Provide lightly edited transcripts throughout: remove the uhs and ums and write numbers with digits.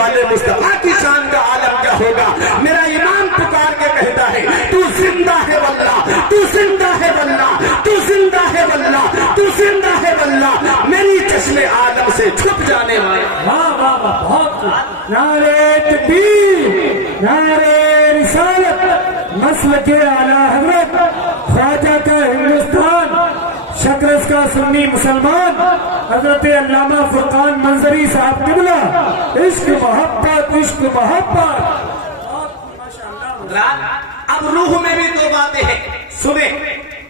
والے مصطفیٰ کی شان کا عالم کیا ہوگا؟ میرا ایمان پکار کے کہتا ہے تو زندہ ہے واللہ، تو زندہ ہے واللہ، تو زندہ ہے واللہ، تو زندہ ہے واللہ، میری چشم عالم سے چھپ جانے والا۔ واہ واہ واہ، بہت خوب۔ نعرہ تکبیر، نعرہ رسالت، مسلک اعلیٰ حضرت خواجہ کا ہندوستان، شکرس کا سنی مسلمان حضرت علامہ فرقان منظری صاحب قبلہ، عشق محبت، عشق محبت۔ اب روح میں بھی دو باتیں ہیں، سنیں،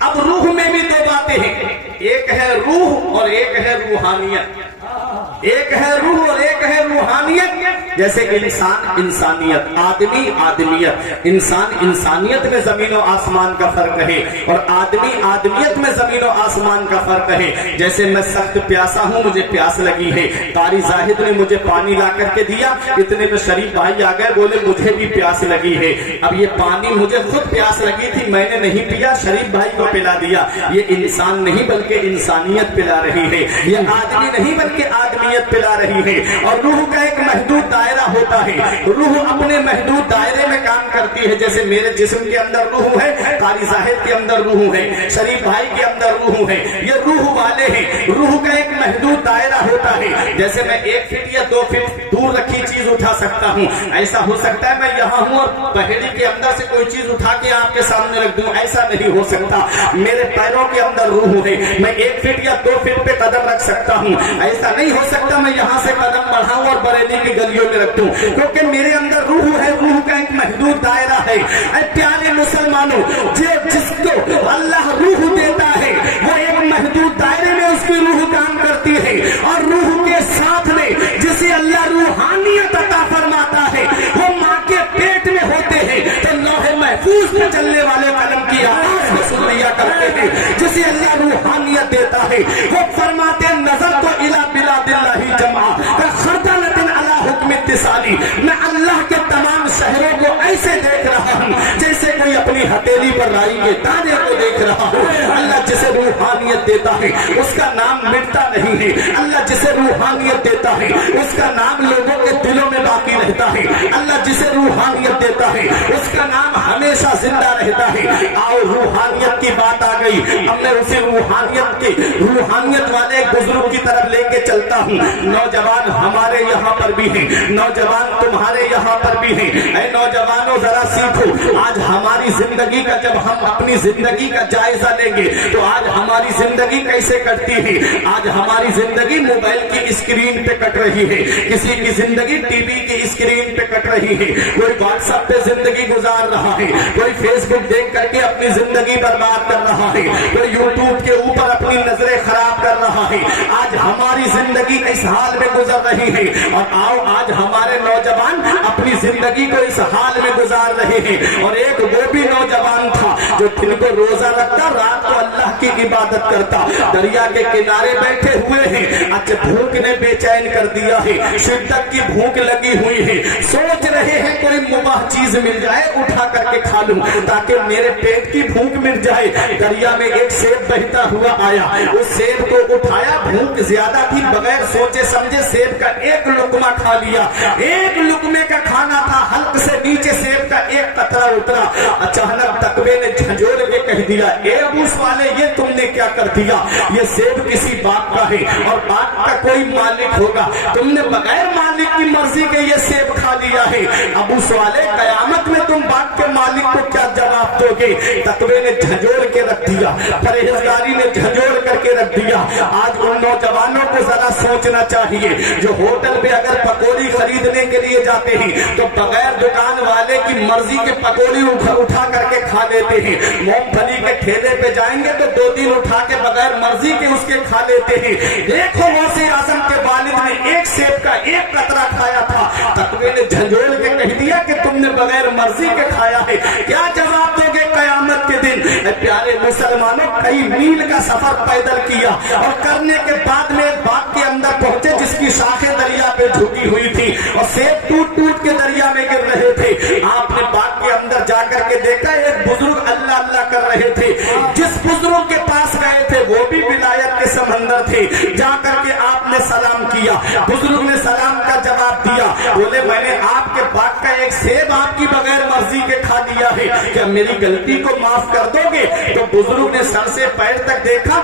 اب روح میں بھی دو باتیں ہیں، ایک ہے روح اور ایک ہے روحانیت، ایک ہے روح اور ایک ہے روحانیت۔ جیسے انسان انسانیت، آدمی آدمیت، انسان انسانیت میں زمین و آسمان کا فرق ہے اور آدمی آدمیت میں زمین و آسمان کا فرق ہے۔ جیسے میں سخت پیاسا ہوں، مجھے پیاس لگی ہے، قاری زاہد نے مجھے پانی لا کر کے دیا، اتنے میں شریف بھائی آ گئے، بولے مجھے بھی پیاس لگی ہے۔ اب یہ پانی مجھے خود پیاس لگی تھی، میں نے نہیں پیا، شریف بھائی کو پلا دیا۔ یہ انسان نہیں بلکہ انسانیت پلا رہی ہے، یہ آدمی نہیں بلکہ آدمیت پلا رہی ہے۔ اور روح کا ایک محدود دائرہ ہوتا ہے، روح اپنے محدود دائرے میں کام کرتی ہے۔ جیسے میرے جسم کے اندر روح ہے، قاری زاہد کے اندر روح ہے، شریف بھائی کے اندر روح ہے، یہ روح والے ہیں۔ روح کا ایک محدود دائرہ ہوتا ہے، جیسے میں 1 فٹ یا 2 فٹ دور رکھی چیز اٹھا سکتا ہوں، ایسا ہو سکتا ہے میں یہاں ہوں اور پہیڑی کے اندر سے کوئی چیز اٹھا کے آپ کے سامنے رکھ دوں، ایسا نہیں ہو سکتا۔ میرے پیروں کے اندر روح ہے، میں 1 فٹ یا 2 فٹ پہ قدم رکھ سکتا ہوں، ایسا نہیں ہو سکتا میں یہاں سے قدم بڑھاؤں اور بریلی کی گلیوں میں رکھ دوں، کیونکہ میرے اندر روح ہے، روح کا ایک محدود دائرہ ہے۔ اے پیارے مسلمانوں، جس کو اللہ روح دیتا ہے وہ ایک محدود دائرے میں اس کی روح کام کرتی ہے، اور روح کے ساتھ میں جسے اللہ روحانیت عطا فرماتا ہے وہ ماں کے پیٹ میں ہوتے ہیں تو لوح محفوظ پہ چلنے والے قلم کی آواز کو سن لیا کرتے ہیں۔ جسے اللہ روحانیت دیتا ہے وہ فرماتے ہیں نظر تو الی بلاد اللہ جمعہ خردلۃ علی حکم اتصالی، میں اللہ کے تمام شہروں کو ایسے دیکھ رہا ہوں جیسے کوئی اپنی ہتھیلی پر رائی کے دانے کو دیکھ رہا ہو۔ اللہ جسے روحانیت دیتا ہے اس کا نام مٹتا نہیں ہے، اللہ جسے روحانیت دیتا ہے اس کا نام لوگوں کے دلوں میں باقی رہتا ہے، اللہ جسے روحانیت دیتا ہے اس کا نام ہمیشہ زندہ رہتا ہے۔ آؤ روحانیت کی بات آ گئی، اب میں اسی روحانیت والے ایک بزرگ کی طرف لے کے چلتا ہوں۔ نوجوان ہمارے یہاں پر بھی ہیں، نوجوان تمہارے یہاں پر بھی ہیں، اے نوجوانوں ذرا سیکھو۔ آج ہماری زندگی کا جب ہم اپنی زندگی کا جائزہ لیں گے تو آج ہماری زندگی کیسے کٹتی ہے؟ آج ہماری زندگی موبائل کی اسکرین پہ کٹ رہی ہے، کسی کی زندگی ٹی وی کی اسکرین پہ کٹ رہی ہے، کوئی واٹس ایپ پہ زندگی گزار رہا ہے، کوئی فیس بک دیکھ کر کے اپنی زندگی برباد کر رہا ہے، کوئی یوٹیوب کے اوپر اپنی نظریں خراب کر رہا ہے۔ آج ہماری زندگی اس حال میں گزر رہی ہے، اور آؤ آج ہمارے نوجوان اپنی زندگی کو اس حال میں گزار رہے ہیں۔ اور ایک وہ بھی نوجوان تھا جو دن کو روزہ رکھتا، رات کو اللہ کی عبادت کرتا، دریا کے کنارے بیٹھے ہوئے ہیں، اچھا بھوک نے بے چین کر دیا ہے، شدت کی بھوک لگی ہوئی ہے، سوچ رہے ہیں کوئی مباح چیز مل جائے اٹھا کر کے کھا لوں تاکہ میرے پیٹ کی بھوک مٹ جائے۔ دریا میں ایک سیب بہتا ہوا آیا، اس سیب کو اٹھایا، بھوک زیادہ تھی، بغیر سوچے سمجھے سیب کا ایک لقمہ کھا لیا۔ ایک لقمے کا کھانا تھا، حلق سے نیچے سیب کا ایک قطرہ اترا، اچانک تقوی نے جھنجھوڑ کے کہہ دیا اے ابو صالح یہ تم نے کیا کر دیا؟ یہ سیب کسی باغ کا ہے اور باغ کا کوئی مالک ہوگا، تم نے بغیر مالک کی مرضی کے یہ سیب کھا لیا ہے۔ ابو صالح قیامت میں تم باغ کے مالک کو کیا جواب دو گے؟ تقوی نے جھنجھوڑ کے رکھ دیا، پرہیزگاری نے جھنجھوڑ کر کے رکھ دیا۔ آج ان نوجوانوں کو ذرا سوچنا چاہیے جو ہوٹل پہ اگر پکوڑی خریدنے کے لیے جاتے ہیں تو بغیر دکان والے کی مرضی کے پکوڑی اٹھا کر کے کھا لیتے ہیں، مونگ پھلی کے ٹھیلے پہ جائیں گے تو 2-3 اٹھا کے بغیر مرضی کے اس کے کھا لیتے ہیں۔ دیکھو غوث اعظم کے والد نے ایک سیب کا ایک قطرہ کھایا تھا، تقوی نے جھنجھوڑ کے کہہ دیا کہ تم نے بغیر مرضی کے کھایا ہے، کیا جواب دو گے قیامت کے دن؟ اے پیارے مسلمانوں، کئی میل کا سفر پیدل کیا اور کرنے کے بعد میں ایک باغ کے اندر پہنچے جس کی شاخیں دریا پہ جھکی ہوئی تھی اور سیب ٹوٹ ٹوٹ کے دریا میں گر رہے تھے۔ آپ نے باغ کے اندر جا کر کے دیکھا ایک بزرگ اللہ اللہ کر رہے تھے، جس بزرگ کے پاس گئے تھے وہ بھی ولایت کے سمندر تھے، جا کر کے آپ نے سلام کیا، بزرگ نے سلام کا جواب دیا، किया? बोले मैंने आपके बाग का एक सेब आपकी बगैर मर्जी के खा लिया है, क्या मेरी गलती को माफ कर दोगे? तो बुजुर्ग ने सर से पैर तक देखा,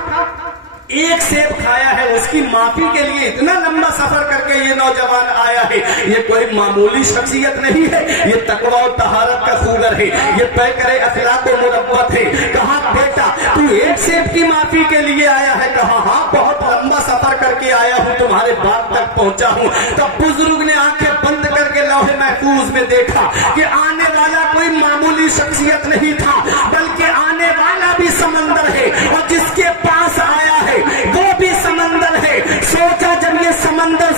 एक सेब खाया है, उसकी माफी के लिए इतना लंबा सफर करके ये नौजवान आया है। ये कोई मामूली शख्सियत नहीं है, ये तकवा और तहारत का खूगर है, ये तय करे अखलाक और मुरब्बत है। कहा बेटा तू एक सेब की माफी के लिए आया है? कहा हाँ, बहुत लंबा सफर करके आया हूँ, तुम्हारे बाग तक पहुंचा हूँ। तब बुजुर्ग ने आंखें बंद करके लौहे महफूज में देखा कि आने वाला कोई मामूली शख्सियत नहीं था, बल्कि आने वाला भी समंदर है, और जिसके पास आया है वो भी समंदर है। सोचा जब ये समंदर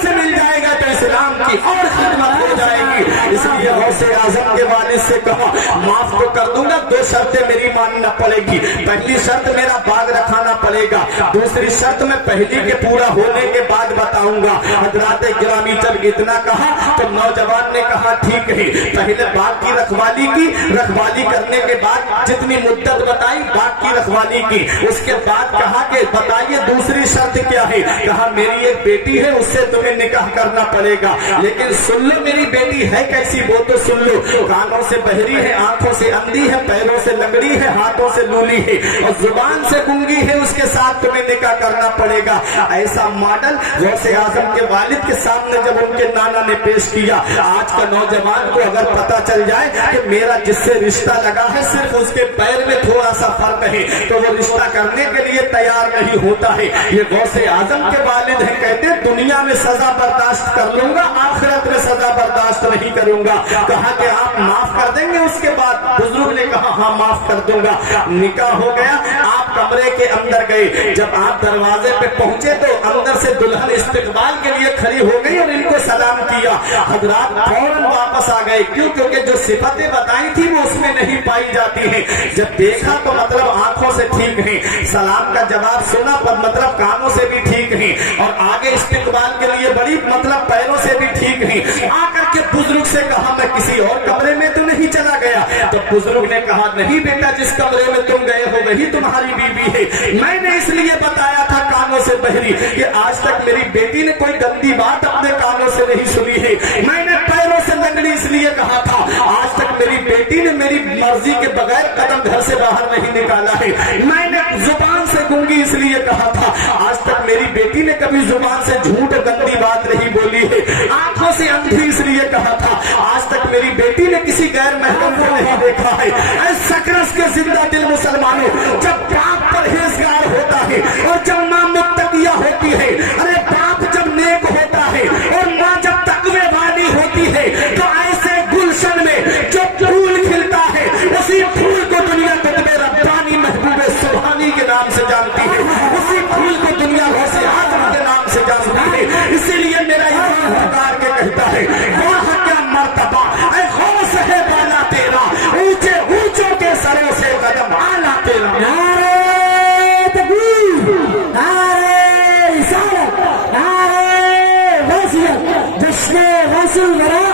से मिल जाएगा तो इस्लाम की और खिदमत हो जाएगी। इसलिए गौसे आजम के वालिद से कहा माफ तो कर दूंगा, दो शर्तें मेरी मानना पड़ेगी। पहली शर्त मेरा बाग रखाना पड़ेगा, दूसरी शर्त मैं पहली के पूरा होने के बाद बताऊंगा। हजरात गिरामी जब इतना कहा तो नौजवान ने कहा ठीक है, पहले बाग की रखवाली की, रखवाली करने के बाद जितनी मुद्दत बताई बाग की रखवाली की, उसके बाद कहा कि बताइए दूसरी शर्त क्या है? कहा मेरी एक बेटी है, उससे तुम्हें निकाह करना पड़ेगा, लेकिन सुन लो मेरी बेटी है कैसी वो तो सुन लो। कानों से बहरी है, आंखों से अंधी है, पैरों से लंगड़ी है, हाथों से लूली है, और जुबान से गूंगी है, उसके साथ तुम्हें निकाह करना पड़ेगा। ऐसा मॉडल गौसे आजम के वालिद के सामने जब उनके नाना ने पेश किया, आज का नौजवान को अगर पता चल जाए कि मेरा जिससे रिश्ता लगा है सिर्फ उसके पैर में थोड़ा सा फर्क है, तो वो रिश्ता करने के लिए तैयार नहीं होता है। ये गौसे आजम के वालिद हैं, कहते दुनिया में सजा बर्दाश्त कर लूंगा, आखिरत में सजा बर्दाश्त नहीं करूंगा। कहा कि आप माफ कर देंगे? उसके बाद बुजुर्ग ने कहा हाँ माफ कर दूंगा। निकाह हो गया, आप कमरे के अंदर गए, जब आप दरवाजे पे पहुंचे तो अंदर से दुल्हन इस्तिकबाल के लिए खड़ी हो गई और इनको सलाम किया। हजरात फौरन वापस आ गए, क्यों? क्योंकि जो सिफतें बताई थी वो उसमें नहीं पाई जाती है। जब देखा तो मतलब आंखों से ठीक है, सलाम का जवाब सुना पर मतलब कानों से भी ठीक है, और आगे इस्तिकबाल के लिए बड़ी मतलब पैरों से भी ठीक है। आकर के बुजुर्ग से कहा मैं किसी और कमरे में तो नहीं चला गया? तो बुजुर्ग ने कहा नहीं बेटा, जिस कमरे में तुम गए हो वही तुम्हारी बीवी है। मैंने इसलिए बताया था कानों से बहरी कि आज तक मेरी बेटी ने कोई गंदी बात अपने कानों से नहीं सुनी है। मैंने पैरों से लंगड़ी इसलिए कहा था, आज तक मेरी बेटी ने मेरी मर्जी के बगैर कदम घर से बाहर नहीं निकाला है। मैंने जुबान से गूंगी इसलिए कहा था, आज तक मेरी बेटी ने कभी जुबान से झूठ गंदी बात नहीं बोली है। आंखों से अंधी इसलिए कहा था, आज तक मेरी बेटी ने किसी गैर महरम को नहीं देखा है। सकरस के जिंदा दिल मुसलमानों, जब बाप परहेजगार होता है और जब मां मुत्तकिया होती है, अरे बाप जब नेक होता है और मां जब तकवे वाली होती है, तो ऐसे गुलशन में जो फूल खिलता है उसी फूल को दुनिया कुतुबे रब्बानी महबूबे सुभानी के नाम से जानती है, उसी फूल को दुनिया गौसे आजम के नाम से जानती है। इसीलिए मेरा ईमान पुकार के कहता है वाह क्या मर्तबा ऐ गौस है बाला तेरा, ऊंचे ऊंचों के सरों से कदम आला तेरा। नारे तकबीर, नारे रिसालत, नारे वसीयत, जश्न वसूल वरा,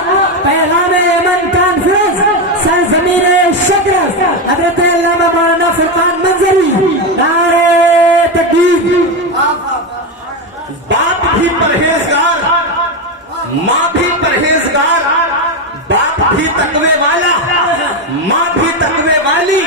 पैगाम अमन कॉन्फ्रेंस, सरजमीन शकरस, हजरत अल्लामा मौलाना फुरकान मंजरी। नारे तकबीर। बाप भी परहेजगार, माँ भी परहेजगार, बाप भी तकवे वाला, माँ भी तकवे वाली।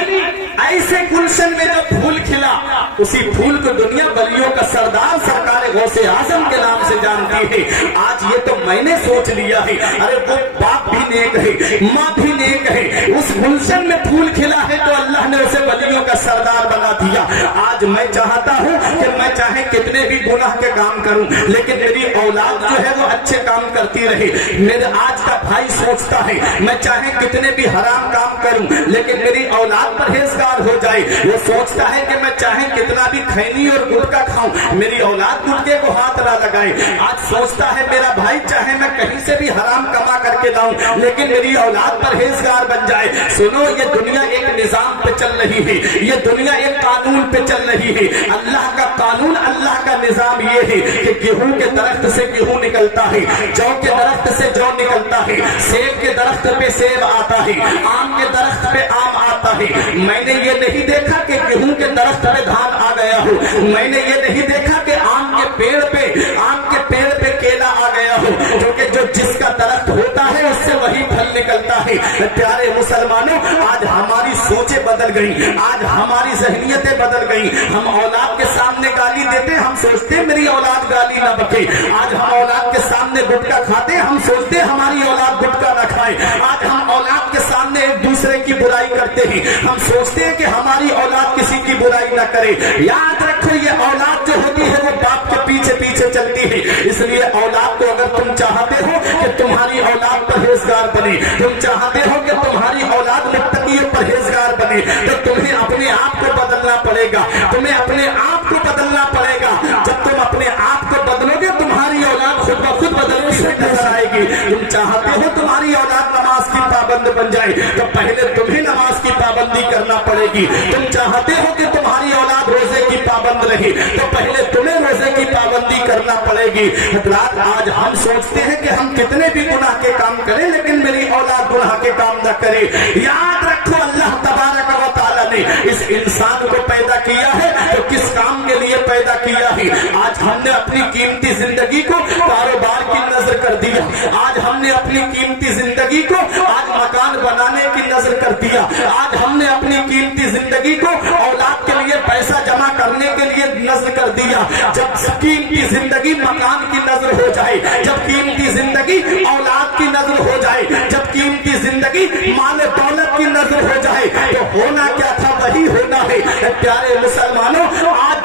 ऐसे गुलशन में जो फूल खिला उसी फूल को दुनिया वलियों का सरदार सरकार गौसे आजम के नाम से जानती है। आज ये तो मैंने सोच लिया है, अरे वो बाप भी नेक है, माँ भी नेक है, उस गुलशन में फूल खिला है तो अल्लाह ने उसे वलियों का सरदार बना दिया। आज मैं चाहता हूँ कि मैं चाहे कितने भी गुनाह के काम करूं, लेकिन मेरी औलाद जो है वो अच्छे काम करती रहे। मेरे आज का भाई सोचता है मैं चाहे कितने भी हराम काम करूं, लेकिन मेरी औलाद परहेजगार हो जाए। वो सोचता है कि मैं चाहे कितना भी खैनी और गुटखा खाऊं, मेरी औलाद गुटखे को हाथ ना लगाए। आज सोचता है मेरा भाई चाहे मैं कहीं से भी हराम कमा करके लाऊं, लेकिन मेरी औलाद परहेजगार बन जाए। सुनो, ये दुनिया एक निजाम पे चल रही है, ये दुनिया एक कानून पे चल रही है। अल्लाह का कानून, अल्लाह का निजाम ये है कि गेहूं के दरख्त से गेहूं निकलता है, जौ के दरख्त से जौ निकलता है, सेब के दरख्त درخت پہ سیب آتا ہے, آم کے درخت پہ آم آتا ہے. میں نے یہ نہیں دیکھا کہ گیہوں کے درخت پہ دھان آ گیا ہو, میں نے یہ نہیں دیکھا کہ آم کے پیڑ پہ کیلا آ گیا ہو, کیونکہ جو جس کا درخت ہوتا ہے اس سے وہی پھل نکلتا ہے. پیارے مسلمانوں, آج ہماری سوچیں بدل گئی, آج ہماری ذہنیتیں بدل گئی. ہم اولاد کے سامنے گالی دیتے, ہم سوچتے میری اولاد گالی نہ بکے. آج ہم اولاد کے سامنے گٹکا کھاتے, ہم سوچتے ہماری اولاد گٹکا نہ کھائے. آج ہم اولاد کے سامنے ایک دوسرے کی برائی کرتے ہیں, ہم سوچتے ہیں کہ ہماری اولاد کسی کی برائی نہ کرے. یاد رکھو, یہ اولاد جو ہوتی ہے وہ باپ کے پیچھے پیچھے چلتی ہے. اس لیے اولاد کو اگر تم چاہتے ہو کہ تمہاری اولاد پرہیزگار بنے, تم چاہتے ہو کہ تمہاری اولاد متقی پرہیزگار بنے, تو تمہیں اپنے آپ کو بدلنا پڑے گا, تمہیں اپنے آپ کو بدلنا پڑے گا. جب تم اپنے آپ کو بدلو گے تمہاری اولاد خود بخود بدلنے سے نظر آئے گی. تم چاہتے ہو تمہاری اولاد نماز کی پابند بن جائے, تو پہلے تمہیں نماز کی پابندی کرنا پڑے گی. تم چاہتے ہو کہ تمہاری اولاد روزے کی پابند رہے, تو پہلے تمہیں روزے کی پابندی کرنا پڑے گی. حضرات, آج ہم سوچتے ہیں کہ ہم کتنے بھی گناہ کے کام کریں لیکن میری اولاد گناہ کے کام نہ کرے. یاد رکھو, اللہ تبارک و تعالیٰ نے اس انسان کو پیدا کیا ہے تو کس کام کے لیے پیدا کیا ہے. آج ہم نے اپنی قیمتی زندگی کو کاروبار کی نظر کر دیا, آج ہم نے اپنی قیمتی زندگی کو آج مکان بنانے کی نظر کر دیا, آج ہم نے اپنی قیمتی زندگی کو اولاد کے لیے پیسہ جمع کرنے کے لیے نظر کر دیا. جب قیمتی زندگی مکان کی نظر ہو جائے, جب قیمتی زندگی اولاد کی نظر ہو جائے, جب قیمتی زندگی مال دولت کی نظر ہو جائے, تو ہونا کیا تھا وہی ہونا ہے. پیارے مسلمانوں, آج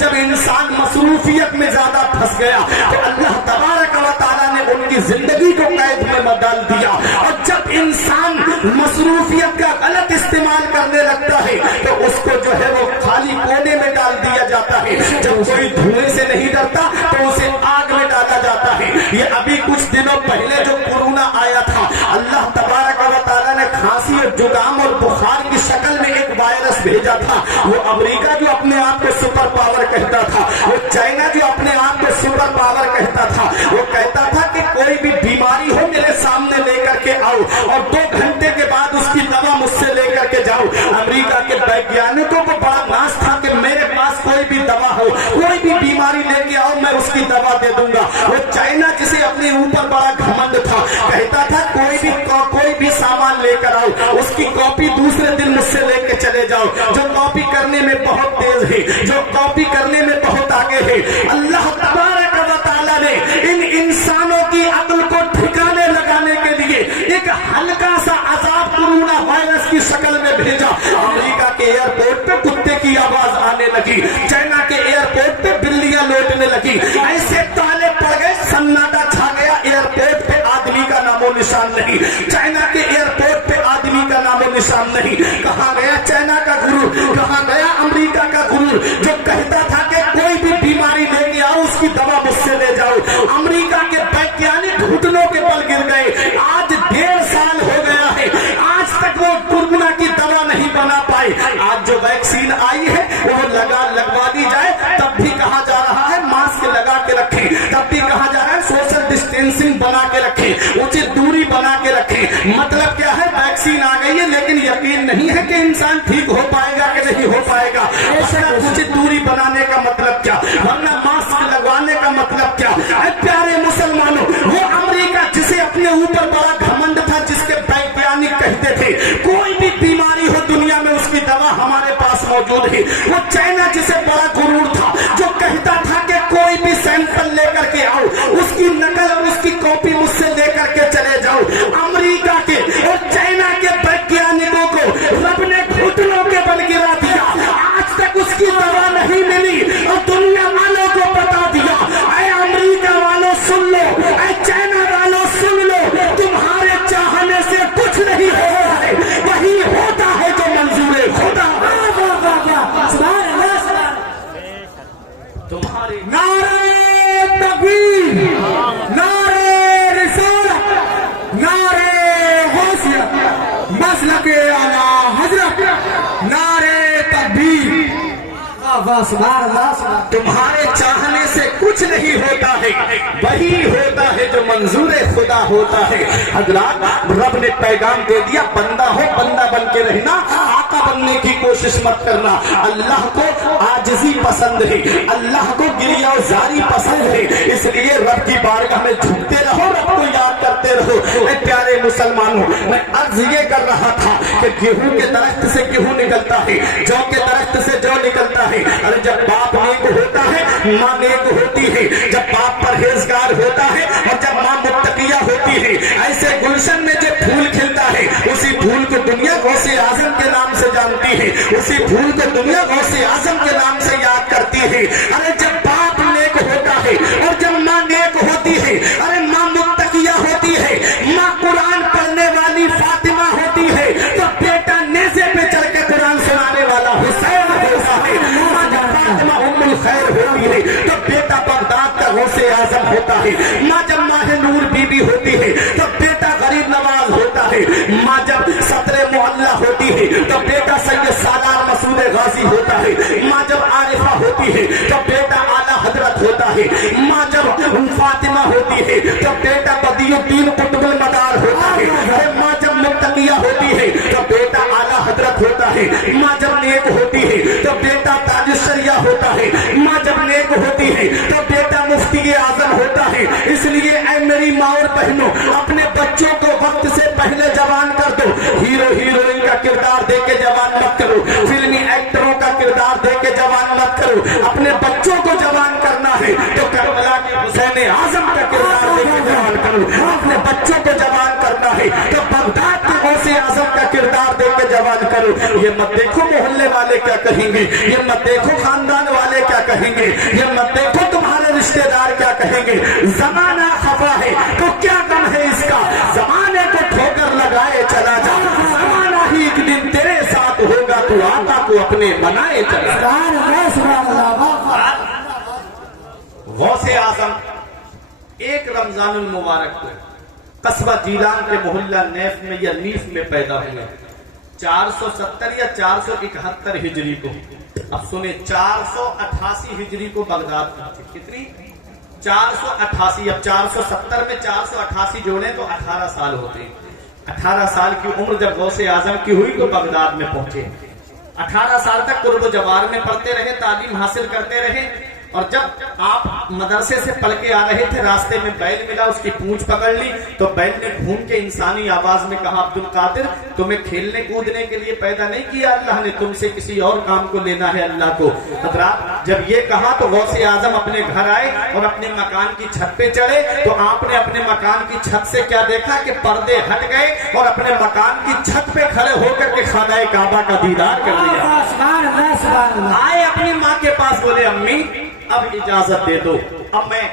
جب انسان مصروفیت میں زیادہ پھنس گیا تو اللہ تبارک و تعالیٰ نے ان کی زندگی کو قید میں ڈال دیا. اور جب انسان مصروفیت کا غلط استعمال کرنے لگتا ہے تو اس کو جو ہے وہ خالی کونے میں ڈال دیا جاتا ہے. جب کوئی دھوئیں سے نہیں ڈرتا تو اسے آگ میں ڈالا جاتا ہے. یہ ابھی کچھ دنوں پہلے جو کورونا آیا تھا, اللہ تبارک و تعالیٰ نے کھانسی اور زکام اور بخار کی شکل میں ایک وائرس بھیجا تھا. وہ امریکہ جو اپنے آپ کو سپر پاور کہتا تھا, وہ چائنا جو اپنے آپ کو سپر پاور کہتا تھا, وہ کہتا تھا کہ کوئی بھی بیماری ہو میرے سامنے لے کر کے آؤ اور 2 گھنٹے کے بعد اس کی دوا مجھ سے لے کر کے جاؤ. امریکہ کے ویگیانکوں کو بڑا ناز تھا کہ میرے پاس کوئی بھی دوا ہو, کوئی بھی بیماری لے کے آؤ, میں اس کی دوا دے دوں گا. وہ چائنا جسے اپنے اوپر بڑا گھمنڈ تھا, کہتا تھا کوئی بھی سامان لے کر آؤ, اس کی کاپی دوسرے دن مجھ سے لے کے چلے جاؤ, جو کاپی کرنے میں بہت تیز ہے, جو کاپی کرنے میں بہت آگے ہے. اللہ تبارک و تعالیٰ نے ان انسانوں کی عقل کو ٹھکانے لگانے کے لیے ایک ہلکا سا عذاب کورونا وائرس کی شکل میں بھیجا. امریکہ کے ایئرپورٹ پہ کتے کی آواز آنے لگی, چائنا کے ایئرپورٹ پہ بلیاں لوٹنے لگی. ایسے تالے پڑ گئے, سناٹا چھا گیا. ایئرپورٹ پہ آدمی کا نام و نشان نہیں, چائنا کے ایئرپورٹ پہ آدمی کا نام و نشان نہیں. کہاں گیا چائنا کا غرور, کہاں گیا امریکہ کا غرور جو کہتا تھا کہ کوئی بھی بیماری لے کے آؤ, اس کی دوا مجھ سے لے جاؤ. امریکہ کے ویگیانک گھٹنوں کے بل گر گئے. آج 1.5 سال ہو گیا ہے, آج تک وہ کورونا کی دوا نہیں بنا پائے. آج جو ویکسین آئی ہے وہ لگوا دی جائے, تب بھی کہا جا رہا ہے ماسک لگا کے رکھیں, تب بھی کہا جا رہا ہے سوشل ڈسٹینسنگ بنا کے رکھیں, اچھے دوری بنا کے رکھیں. مطلب کیا ہے, ویکسین آ گئی ہے لیکن یقین نہیں ہے کہ انسان ٹھیک ہو پائے گا کہ نہیں ہو پائے گا. کچھ دوری بنانے کا مطلب کیا, ورنہ ماسک لگوانے کا مطلب کیا. اے پیارے مسلمانوں, وہ امریکہ جسے اپنے اوپر بڑا گھمنڈ تھا, جس کے ویگیانک کہتے تھے کوئی بھی بیماری ہو دنیا میں اس کی دوا ہمارے پاس موجود ہے. وہ چائنا جسے بڑا غرور تھا, جو کہتا تھا کہ کوئی بھی سیمپل لے کر کے آؤ, اس کی نقل اور اس کی کاپی مجھ سے لے کر کے چلے جاؤ. امریکہ کے اور چائنا کے ویگیانکوں کو رب نے گھٹنوں کے بل گرا دیا. آج تک اس کی دوا نہیں ملی اور دنیا والوں کو بتا دیا. اے امریکہ والوں سن لو, اے چائنا والوں سن لو, تمہارے چاہنے سے کچھ نہیں ہو رہا ہے, وہی ہوتا ہے جو منظور خدا. تمہاری نعرہ تکبیر, نعرہ رسالت, तुम्हारे चाहने से कुछ नहीं होता है, वही होता है जो मंजूर खुदा होता है। हजरात, रब ने पैगाम दे दिया, बंदा हो बंदा बन के रहना, आका बनने की कोशिश मत करना। अल्लाह को आजिज़ी पसंद है, अल्लाह को गिरिया जारी पसंद है, इसलिए रब की बारगाह में झुकते रहो, रब को याद करते रहो। मैं प्यारे मुसलमानों, मैं अर्ज ये कर रहा था कि गेहूं के दरख्त से गेहूं निकलता है, जौ के दरख्त से जौ निकलता है। अरे जब बाप नेक होता है, माँ नेक होती है, जब बाप परहेजगार होता है और जब माँ मुत्तकिया होती है, ऐसे गुलशन में जो फूल खिलता है, उसी फूल को दुनिया गौसे आजम के नाम से जानती है, उसी फूल को दुनिया गौसे आजम के नाम से याद करती है। अरे जब बाप नेक होता है और जब माँ नेक होती है, अरे माँ मुत्तकिया होती है, माँ कुरान पढ़ने वाली फातिमा होती है, तो बेटा नेज़े पे चढ़ के कुरान सुनाने वाला हुसैन होता है। माँ जब फातिमा उम्मुल खैर होती है, तो बेटा बगदाद का गौसे आजम होता है। माँ जब माह नूर बीबी होती है, तो बेटा गरीब नवाज होता है। माँ जब सदरे मोहल्ला होती है, तो बेटा सैयद सालार मसूद गाजी होता है। माँ जब आरिफा होती है, तो बेटा आला हजरत होता है। माँ जब फातिमा होती है, तो बेटा बदियुद्दीन कुतुबुल मदार होता है। माँ जब मुत्तकिया होती है, तो बेटा आला हजरत होता है। माँ जब नेक होती है, तो बेटा ताजुश्शरिया होता है। माँ जब नेक होती है, तो बेटा मुफ्ती आजम होता है। इसलिए ऐ मेरी माँ और बहनों, अपने बच्चों को वक्त से पहले जवान कर दो। हीरो हीरोइन का किरदार दे के जवान मत करो, फिल्मी एक्टरों का किरदार दे के जवान मत करो। अपने बच्चों को जवान करना है तो करबला के हुसैन आजम का किरदार दे के जवान करो। अपने बच्चों को जवान करना है तो बगदाद के गौसे आजम का किरदार दे के जवान करो। ये मत देखो मोहल्ले वाले क्या कहेंगे, ये मत देखो खानदान वाले क्या कहेंगे, ये मत देखो तुम्हारे रिश्तेदार क्या कहेंगे। जमाना खफा है तो क्या गम है इसका, जमाने को ठोकर लगाए चला जा, जमाना ही एक दिन तेरे साथ होगा, तू आका को अपने बनाए चला जा। गौसे आजम एक रमजानुल मुबारक को कस्बा जीलान के मोहल्ला नैफ में या नीफ में पैदा हुए 470 या 471 हिजरी को। अब सुने, 488 हिजरी को बगदाद पहुंचे। कितनी? 488। अब 470 में 488 जोड़े तो 18 साल होते हैं। 18 साल की उम्र जब गौसे आजम की हुई तो बगदाद में पहुंचे। 18 साल तक कुर्ब जवार में पढ़ते रहे, तालीम हासिल करते रहे। और जब आप मदरसे से पल के आ रहे थे, रास्ते में बैल मिला, उसकी पूंछ पकड़ ली तो बैल ने घूम के इंसानी आवाज में कहा, अब्दुल कादिर, तुम्हें खेलने कूदने के लिए पैदा नहीं किया अल्लाह ने, तुमसे किसी और काम को लेना है अल्लाह को। हजरात, जब ये कहा तो गौसे आजम अपने घर आए और अपने मकान की छत पे चढ़े। तो आपने अपने मकान की छत से क्या देखा कि पर्दे हट गए और अपने मकान की छत पे खड़े होकर के खाना काबा का दीदार कर लिया। आए अपनी माँ के पास, बोले अम्मी अब इजाजत दे दो, अब मैं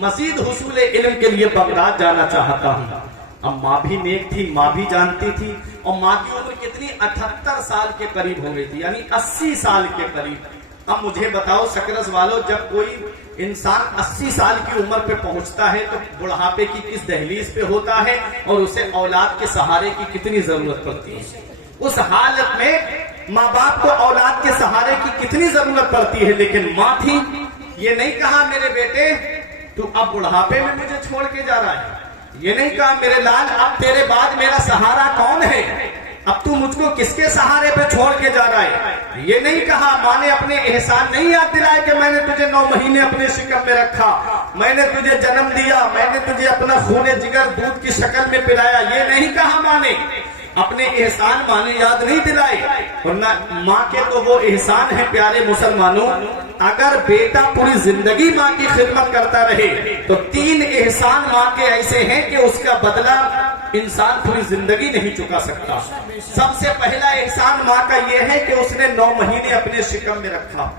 मजीद हुसूल इल्म के लिए बगदाद जाना चाहता हूँ। अब माँ भी नेक थी, माँ भी जानती थी, और माँ की उम्र कितनी 78 साल के करीब हो गई थी, यानी 80 साल के करीब। अब मुझे बताओ सकरस वालों, जब कोई इंसान 80 साल की उम्र पे पहुंचता है तो बुढ़ापे की किस दहलीज पे होता है और उसे औलाद के सहारे की कितनी जरूरत पड़ती है। उस हालत में माँ बाप को औलाद के सहारे की कितनी जरूरत पड़ती है। लेकिन माँ थी, ये नहीं कहा मेरे बेटे तू अब बुढ़ापे में मुझे छोड़ के जा रहा है, ये नहीं कहा मेरे लाल अब तेरे बाद मेरा सहारा कौन है, अब तू मुझको किसके सहारे पे छोड़ के जा रहा है, ये नहीं कहा। माँ ने अपने एहसान नहीं याद दिलाया कि मैंने तुझे 9 महीने अपने शिकम में रखा, मैंने तुझे जन्म दिया, मैंने तुझे अपना खूने जिगर दूध की शक्ल में पिलाया, ये नहीं कहा माँ ने। अपने एहसान माँ ने याद नहीं दिलाए। वरना माँ के तो वो एहसान है प्यारे मुसलमानों, अगर बेटा पूरी जिंदगी माँ की खिदमत करता रहे तो 3 एहसान माँ के ऐसे हैं कि उसका बदला इंसान पूरी जिंदगी नहीं चुका सकता। सबसे पहला एहसान माँ का ये है कि उसने 9 महीने अपने शिकम में रखा,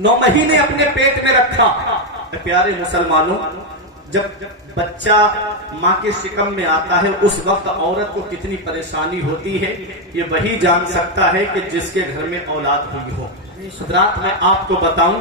9 महीने अपने पेट में रखा। प्यारे मुसलमानों, जब बच्चा माँ के शिकम में आता है उस वक्त औरत को कितनी परेशानी होती है, ये वही जान सकता है कि जिसके घर में औलाद हुई हो। रात में आपको बताऊं,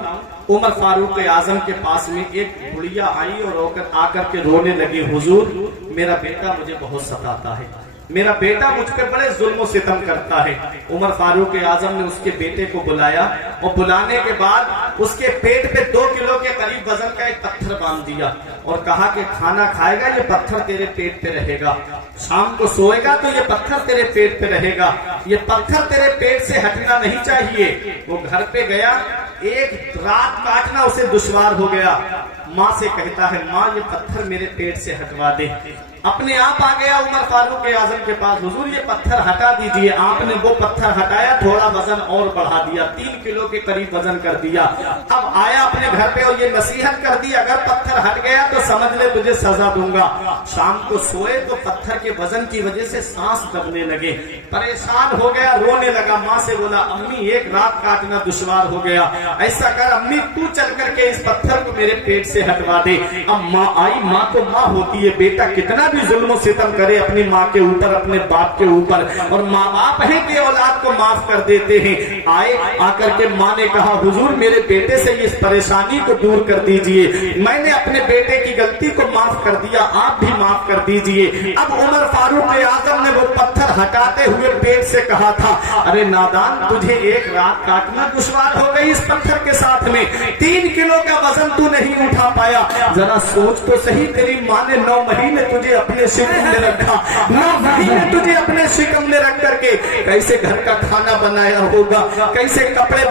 उमर फारूक आजम के पास में एक बुढ़िया आई और आकर के रोने लगी, हुजूर मेरा बेटा मुझे बहुत सताता है, मेरा बेटा मुझ पे बड़े जुल्म सितम करता है। उमर फारूक आजम ने उसके बेटे को बुलाया और बुलाने के बाद उसके पेट पे 2 किलो के करीब वजन का एक पत्थर बांध दिया और कहा कि खाना खाएगा ये पत्थर तेरे पेट पे रहेगा, शाम को सोएगा तो ये पत्थर तेरे पेट पे रहेगा, ये पत्थर तेरे पेट से हटना नहीं चाहिए। वो घर पे गया, एक रात काटना उसे दुश्वार हो गया। माँ से कहता है, माँ ये पत्थर मेरे पेट से हटवा दे। अपने आप आ गया उमर फारूक आजम के पास, हुजूर ये पत्थर हटा दीजिए। आपने वो पत्थर हटाया, थोड़ा वजन और बढ़ा दिया, 3 किलो के करीब वजन कर दिया। अब आया अपने घर पे और ये नसीहत कर दी, अगर पत्थर हट गया तो समझ ले तुझे सजा दूंगा। शाम को सोए तो पत्थर के वजन की वजह से सांस दबने लगे, परेशान हो गया, रोने लगा। माँ से बोला, अम्मी एक रात काटना दुश्वार हो गया, ऐसा कर अम्मी तू चल करके इस पत्थर को मेरे पेट से हटवा दे। अब माँ आई, माँ तो माँ होती है, बेटा कितना भी जुल्म सितम करे अपनी माँ के ऊपर, अपने बाप के ऊपर, और माँ बाप है कि औलाद को माफ कर देते हैं। आए, आकर के माँ ने कहा, हुजूर मेरे बेटे से इस परेशानी को दूर कर दीजिए, मैंने अपने बेटे की गलती को माफ कर दिया, आप भी माफ कर दीजिए। अब उमर फारूक आजम ने वो पत्थर हटाते हुए पेट से कहा था, अरे नादान तुझे एक रात काटना दुश्वार हो गई इस पत्थर के साथ में, 3 किलो का वजन तू नहीं उठा पाया, जरा सोच तो सही, तेरी माँ ने 9 महीने तुझे अपने शिकम में रखा, 9 महीने तुझे अपने शिकम में रख करके कैसे घर का खाना बनाया होगा, कैसे कपड़े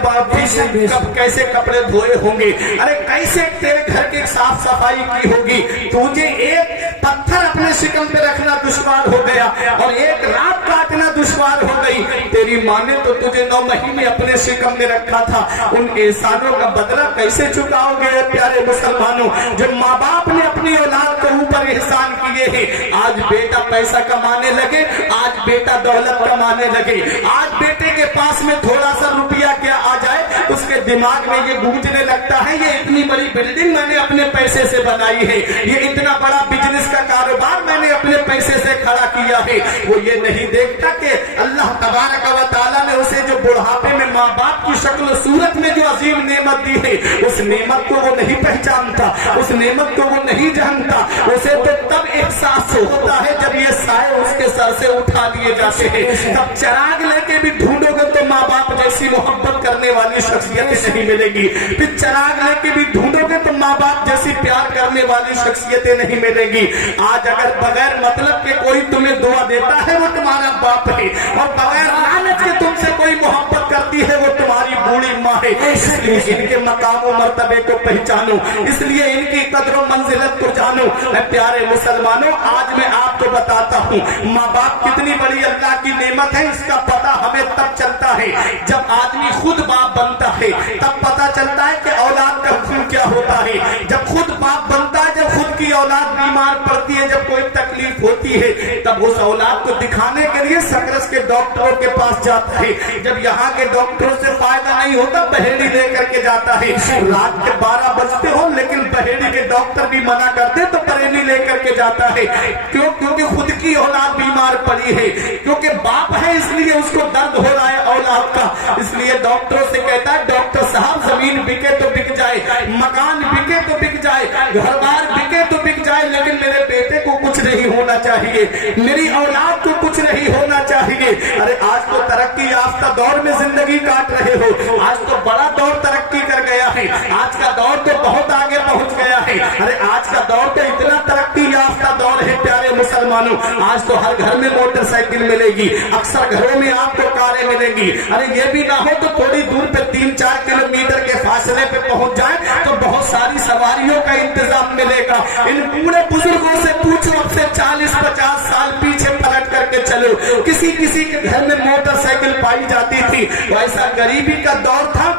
कैसे कपड़े धोए होंगे, अरे कैसे तेरे घर की साफ सफाई की होगी। तुझे एक पत्थर अपने शिकम पे रखना दुश्वार हो गया और एक रात काटना दुश्वार हो गई। तेरी माँ ने तो तुझे 9 महीने अपने शिकम में रखा था, उन एहसानों का बदला कैसे चुकाओगे प्यारे मुसलमानों। जब माँ बाप ने अपनी औलाद के ऊपर एहसान किए हैं, आज बेटा पैसा कमाने लगे, आज बेटा दौलत कमाने लगे, आज बेटे के पास में थोड़ा सा रुपया क्या आ जाए उसके दिमाग में ये गूंजने लगता है, ये इतनी बड़ी बिल्डिंग मैंने अपने पैसे से बनाई है, ये इतना बड़ा बिजनेस का कारोबार मैंने अपने पैसे से खड़ा किया है। वो ये नहीं देखता कि अल्लाह तबारक व तआला ने उसे जो बुढ़ापे में माँ बाप की शक्ल सूरत में जो अजीम नेमत दी है, उस नेमत को वो नहीं पहचानता, उस नेमत को वो नहीं जानता। उसे तो तब एहसास होता है जब ये साए उसके सर से उठा लिए जाते हैं। तब चिराग लेके भी ढूंढोगे तो माँ बाप जैसी मोहब्बत करने वाली शख्सियतें नहीं मिलेगी, फिर चिराग लेके भी ढूंढोगे तो माँ बाप जैसी प्यार करने वाली शख्सियतें नहीं मिलेगी। आज अगर बगैर मतलब के कोई तुम्हें दुआ देता है वो तुम्हारा बाप है, और बगैर लालच के तुमसे कोई मोहब्बत करती है वो तुम्हारी बूढ़ी माँ है। इसलिए इनके मकाम और मर्तबे को पहचानो, इसलिए इनकी कदर और मंजिलत को जानो। प्यारे मुसलमानों, आज मैं आपको बताता हूँ माँ बाप कितनी बड़ी अल्लाह की नेमत है, इसका पता हमें तब चलता है जब आदमी खुद बाप बनता है, तब पता चलता है कि औलाद का हुक्म क्या होता है। जब खुद बाप बनता है, जब खुद की औलाद बीमार पड़ती है, जब कोई तकलीफ होती है, तब उस औलाद को दिखाने के लिए सकरस के डॉक्टरों के पास जाता है। जब यहाँ के डॉक्टरों से फायदा नहीं होता, बहेड़ी लेकर के जाता है। रात के 12 बजते हो लेकिन बहेड़ी के डॉक्टर भी मना करते तो बरेली लेकर के जाता है। क्यों? क्योंकि खुद की औलाद बीमार पड़ी है, क्योंकि बाप है इसलिए उसको दर्द हो रहा है औलाद का। इसलिए डॉक्टरों से कहता है, डॉक्टर साहब जमीन बिके तो बिक जाए, मकान बिके तो बिक जाए, घर बार बिके तो बिक जाए, लेकिन मेरे बेटे को कुछ नहीं होना चाहिए, मेरी औलाद को कुछ नहीं होना चाहिए। अरे आज तो तरक्की याफ्ता दौर में जिंदगी काट रहे हो, आज तो बड़ा दौर तरक्की कर गया है, आज का दौर तो बहुत आगे पहुंच गया है। अरे आज का दौर तो इतना तरक्की याफ्ता दौर है प्यारे मुसलमानों, आज तो हर घर में मोटरसाइकिल मिलेगी, अक्सर घरों में आपको कारें मिलेंगी। अरे ये भी ना हो तो थोड़ी दूर पे 3-4 किलोमीटर के फासले पे पहुंच जाए तो बहुत सारी सवारियों का इंतजाम मिलेगा। इन बूढ़े बुजुर्गों से पूछो, अब से 40-50 साल पीछे पलट करके चलो, किसी किसी के घर में मोटरसाइकिल पाई जाती थी। वैसा गरीबी का दौर था,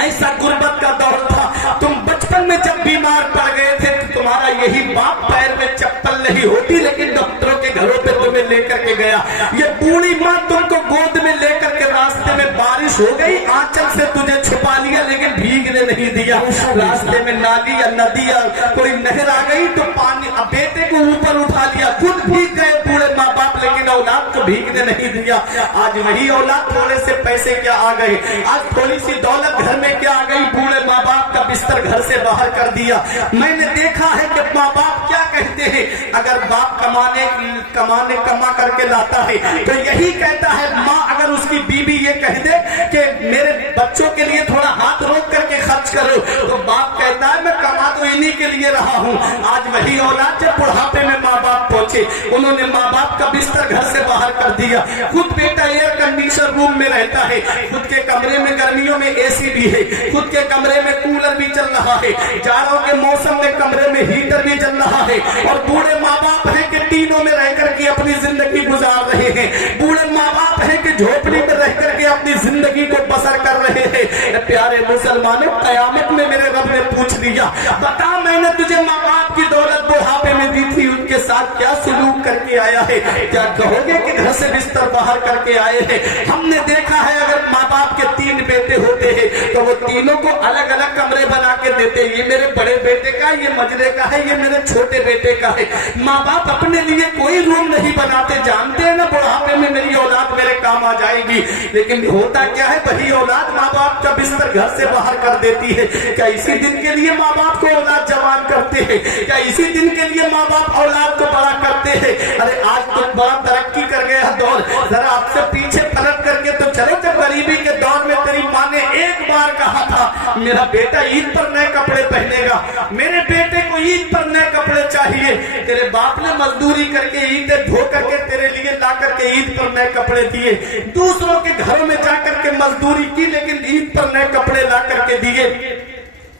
ऐसा गुर्बत का दौर था। तुम बचपन में जब बीमार पड़ गए थे तो तुम्हारा यही बाप पैर में चप्पल नहीं होती, लेकिन डॉक्टरों के घरों पे तुम्हें लेकर के गया। ये बूढ़ी माँ तुमको गोद में लेकर के रास्ते में बारिश हो गई, आंचल से तुझे छुपा लिया लेकिन भीगने नहीं दिया। रास्ते में नाली या नदी या कोई नहर आ गई तो पानी बेटे को ऊपर उठा लिया, खुद भीग गए बूढ़े माँ बाप, लेकिन औलाद को भीगने नहीं दिया। आज वही औलाद थोड़े से पैसे क्या आ गए, आज थोड़ी सी दौलत घर में क्या आ गई, बूढ़े माँ बाप का बिस्तर घर से बाहर कर दिया। मैंने देखा है कि माँ बाप क्या कहते हैं, अगर बाप कमा करके लाता है तो यही कहता है, माँ अगर उसकी बीवी ये कह दे कि मेरे बच्चों के लिए थोड़ा हाथ रोक करके खर्च करो, तो बाप कहता है मैं कमा तो इन्हीं के लिए रहा हूँ। आज वही औलाद जब बुढ़ापे में माँ बाप पहुंचे, उन्होंने माँ बाप का बिस्तर घर से बाहर कर दिया। खुद बेटा एयर कंडीशनर रूम में रहता है, खुद के कमरे में गर्मियों में एसी भी है, खुद के कमरे में कूलर भी चल रहा है, जाड़ों के मौसम में कमरे में हीटर भी चल रहा है, और बूढ़े माँ बाप हैं कि टीनों में रह करके अपनी जिंदगी गुजार रहे हैं, बूढ़े माँ बाप हैं कि झोपड़ी में रह करके अपनी जिंदगी को बसर कर रहे हैं। प्यारे मुसलमानों, कयामत में मेरे रब ने पूछ लिया, बता मैंने तुझे माँ बाप की दौलत बुढ़ापे में दी थी, उनके साथ क्या सलूक करके आया है? क्या कहोगे कि घर से बिस्तर बाहर करके आए हैं? हमने देखा है अगर माँ बाप के 3 बेटे होते हैं तो वो तीनों को अलग अलग कमरे बना के देते, ये मेरे बड़े बेटे का, ये मजरे का है, ये मेरे छोटे बेटे का है। माँ बाप अपने लिए कोई रूम नहीं बनाते, जानते हैं ना बुढ़ापे में मेरी औलाद मेरे काम आ जाएगी, लेकिन होता क्या है, वही औलाद माँ बाप का बिस्तर घर से बाहर कर देती है। क्या इसी दिन के लिए माँ बाप को औलाद जवान करते हैं? क्या इसी दिन के लिए माँ बाप औलाद को बड़ा करते हैं? अरे आज तो बड़ा तरक्की कर गया दौर, जरा आपसे पीछे पलट करके तो चलो, जब गरीबी के दौर में तेरी माँ ने एक बार कहा था मेरा बेटा ईद पर नए कपड़े पहनेगा, मेरे बेटे को ईद पर नए कपड़े चाहिए, तेरे बाप ने मजदूरी करके ईद धो करके तेरे लिए ला करके ईद पर नए कपड़े दिए, दूसरों के घरों में जाकर के मजदूरी की लेकिन ईद पर नए कपड़े ला करके दिए।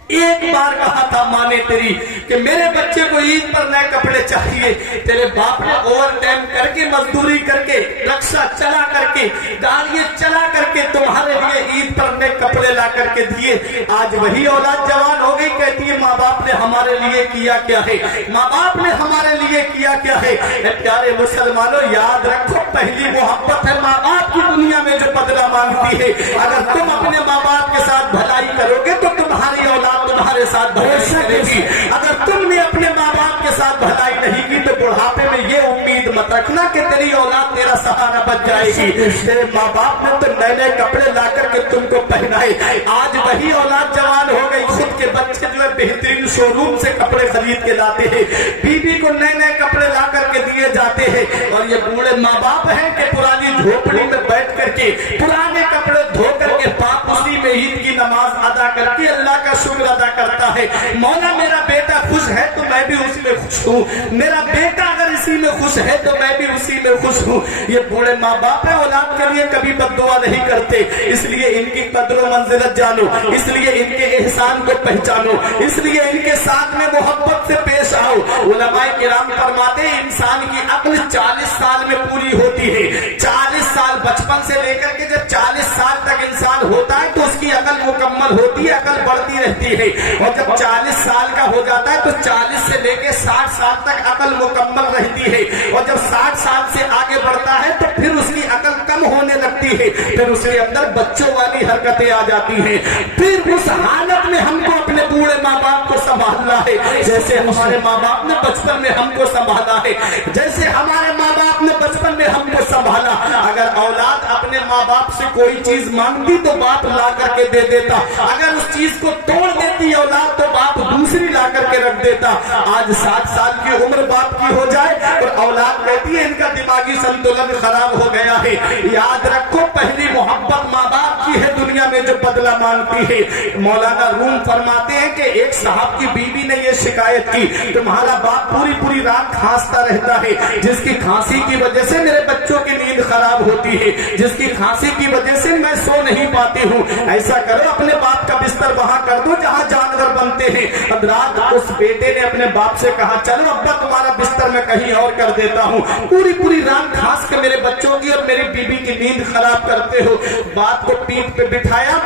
एक बार कहा था माँ ने तेरी कि मेरे बच्चे को ईद पर नए कपड़े चाहिए, तेरे बाप ने ओवर टाइम करके मजदूरी करके रक्षा चला करके गाड़ियां चला करके तुम्हारे लिए ईद पर नए कपड़े ला करके दिए। आज वही औलाद जवान हो गई, कहती है माँ बाप ने हमारे लिए किया क्या है, माँ बाप ने हमारे लिए किया क्या है। प्यारे मुसलमानों, याद रखो पहली मोहब्बत है माँ बाप की, दुनिया में जो बदला मांगती है। अगर तुम अपने माँ बाप के साथ भलाई करोगे तो तुम्हारी औलाद तुम्हारे साथ भलाई करेगी, अगर तुमने अपने माँ बाप के साथ भलाई नहीं की तो बुढ़ापे में ये उम्मीद मत रखना कि तेरी औलाद तेरा सहारा बन जाएगी। तेरे माँ बाप ने तो नए नए कपड़े ला करके तुमको पहनाए, आज वही औलाद जवान हो गई, खुद के बच्चे जो है बेहतरीन शोरूम से कपड़े खरीद के लाते हैं, बीबी को नए नए कपड़े ला करके दिए जाते हैं, और ये बूढ़े माँ बाप हैं कि पुरानी झोपड़ी में बैठ करके पुराने कपड़े धो करके बाप उसी में ईद की नमाज अदा करके अल्लाह का शुक्र अदा करता है। मौला मेरा बेटा खुश है तो मैं भी उसी में खुश हूँ, मेरा बेटा अगर इसी में खुश है तो मैं भी उसी में खुश हूँ। ये बूढ़े माँ बाप है, औलाद के लिए कभी बद्दुआ नहीं करते, इसलिए इनकी कदर व मंजिलत जानो, इसलिए इनके एहसान को पहचानो, इसलिए इनके साथ में मोहब्बत से पेश आओ। उलमाए किराम फरमाते हैं इंसान की अक्ल 40 साल में पूरी होती है, 40 साल बचपन से लेकर के जब 40 साल तक इंसान होता है तो उसकी अकल मुकम्मल होती है, अकल बढ़ती रहती है, और जब 40 साल का हो जाता है तो 40 से लेकर 60 साल तक अकल मुकम्मल रहती है, और जब 60 साल से आगे बढ़ता है तो फिर उसकी अकल कम होने लगती है, फिर उसके अंदर बच्चों वाली हरकतें आ जाती हैं। फिर उस हालत में हमको अपने बूढ़े माँ बाप को संभालना है, जैसे हमारे माँ बाप ने बचपन में हमको संभाला है, जैसे हमारे माँ बाप ने बचपन में हमको संभाला। अगर औलाद अपने माँ बाप से कोई चीज मांगती तो बाप ला करके दे देता, अगर उस चीज को तोड़ देती औलाद तो बाप दूसरी ला करके रख देता। आज 60 साल की उम्र बाप की हो जाए और औलाद कहती है इनका दिमागी संतुलन खराब हो गया है। याद रखो पहली मोहब्बत माँ बाप की है, दुनिया में जो बदला मांगती है। मौलाना रूम फरमाते हैं कि एक साहब की बीवी ने ये शिकायत की, तुम्हारा बाप पूरी पूरी रात खांसता रहता है, जिसकी खांसी की वजह से मेरे बच्चों की नींद खराब होती है, जिसकी खांसी की वजह से मैं सो नहीं पाती हूँ, ऐसा करो अपने बाप का बिस्तर वहां कर दो जहां जानवर बनते हैं। अब रात उस बेटे ने अपने बाप से कहा चलो अब्बा तुम्हारा बिस्तर मैं कहीं और कर देता हूँ, पूरी पूरी रात खास के मेरे बच्चों की और मेरी बीबी की नींद खराब करते हो। बाप को पीठ पे बिठाया,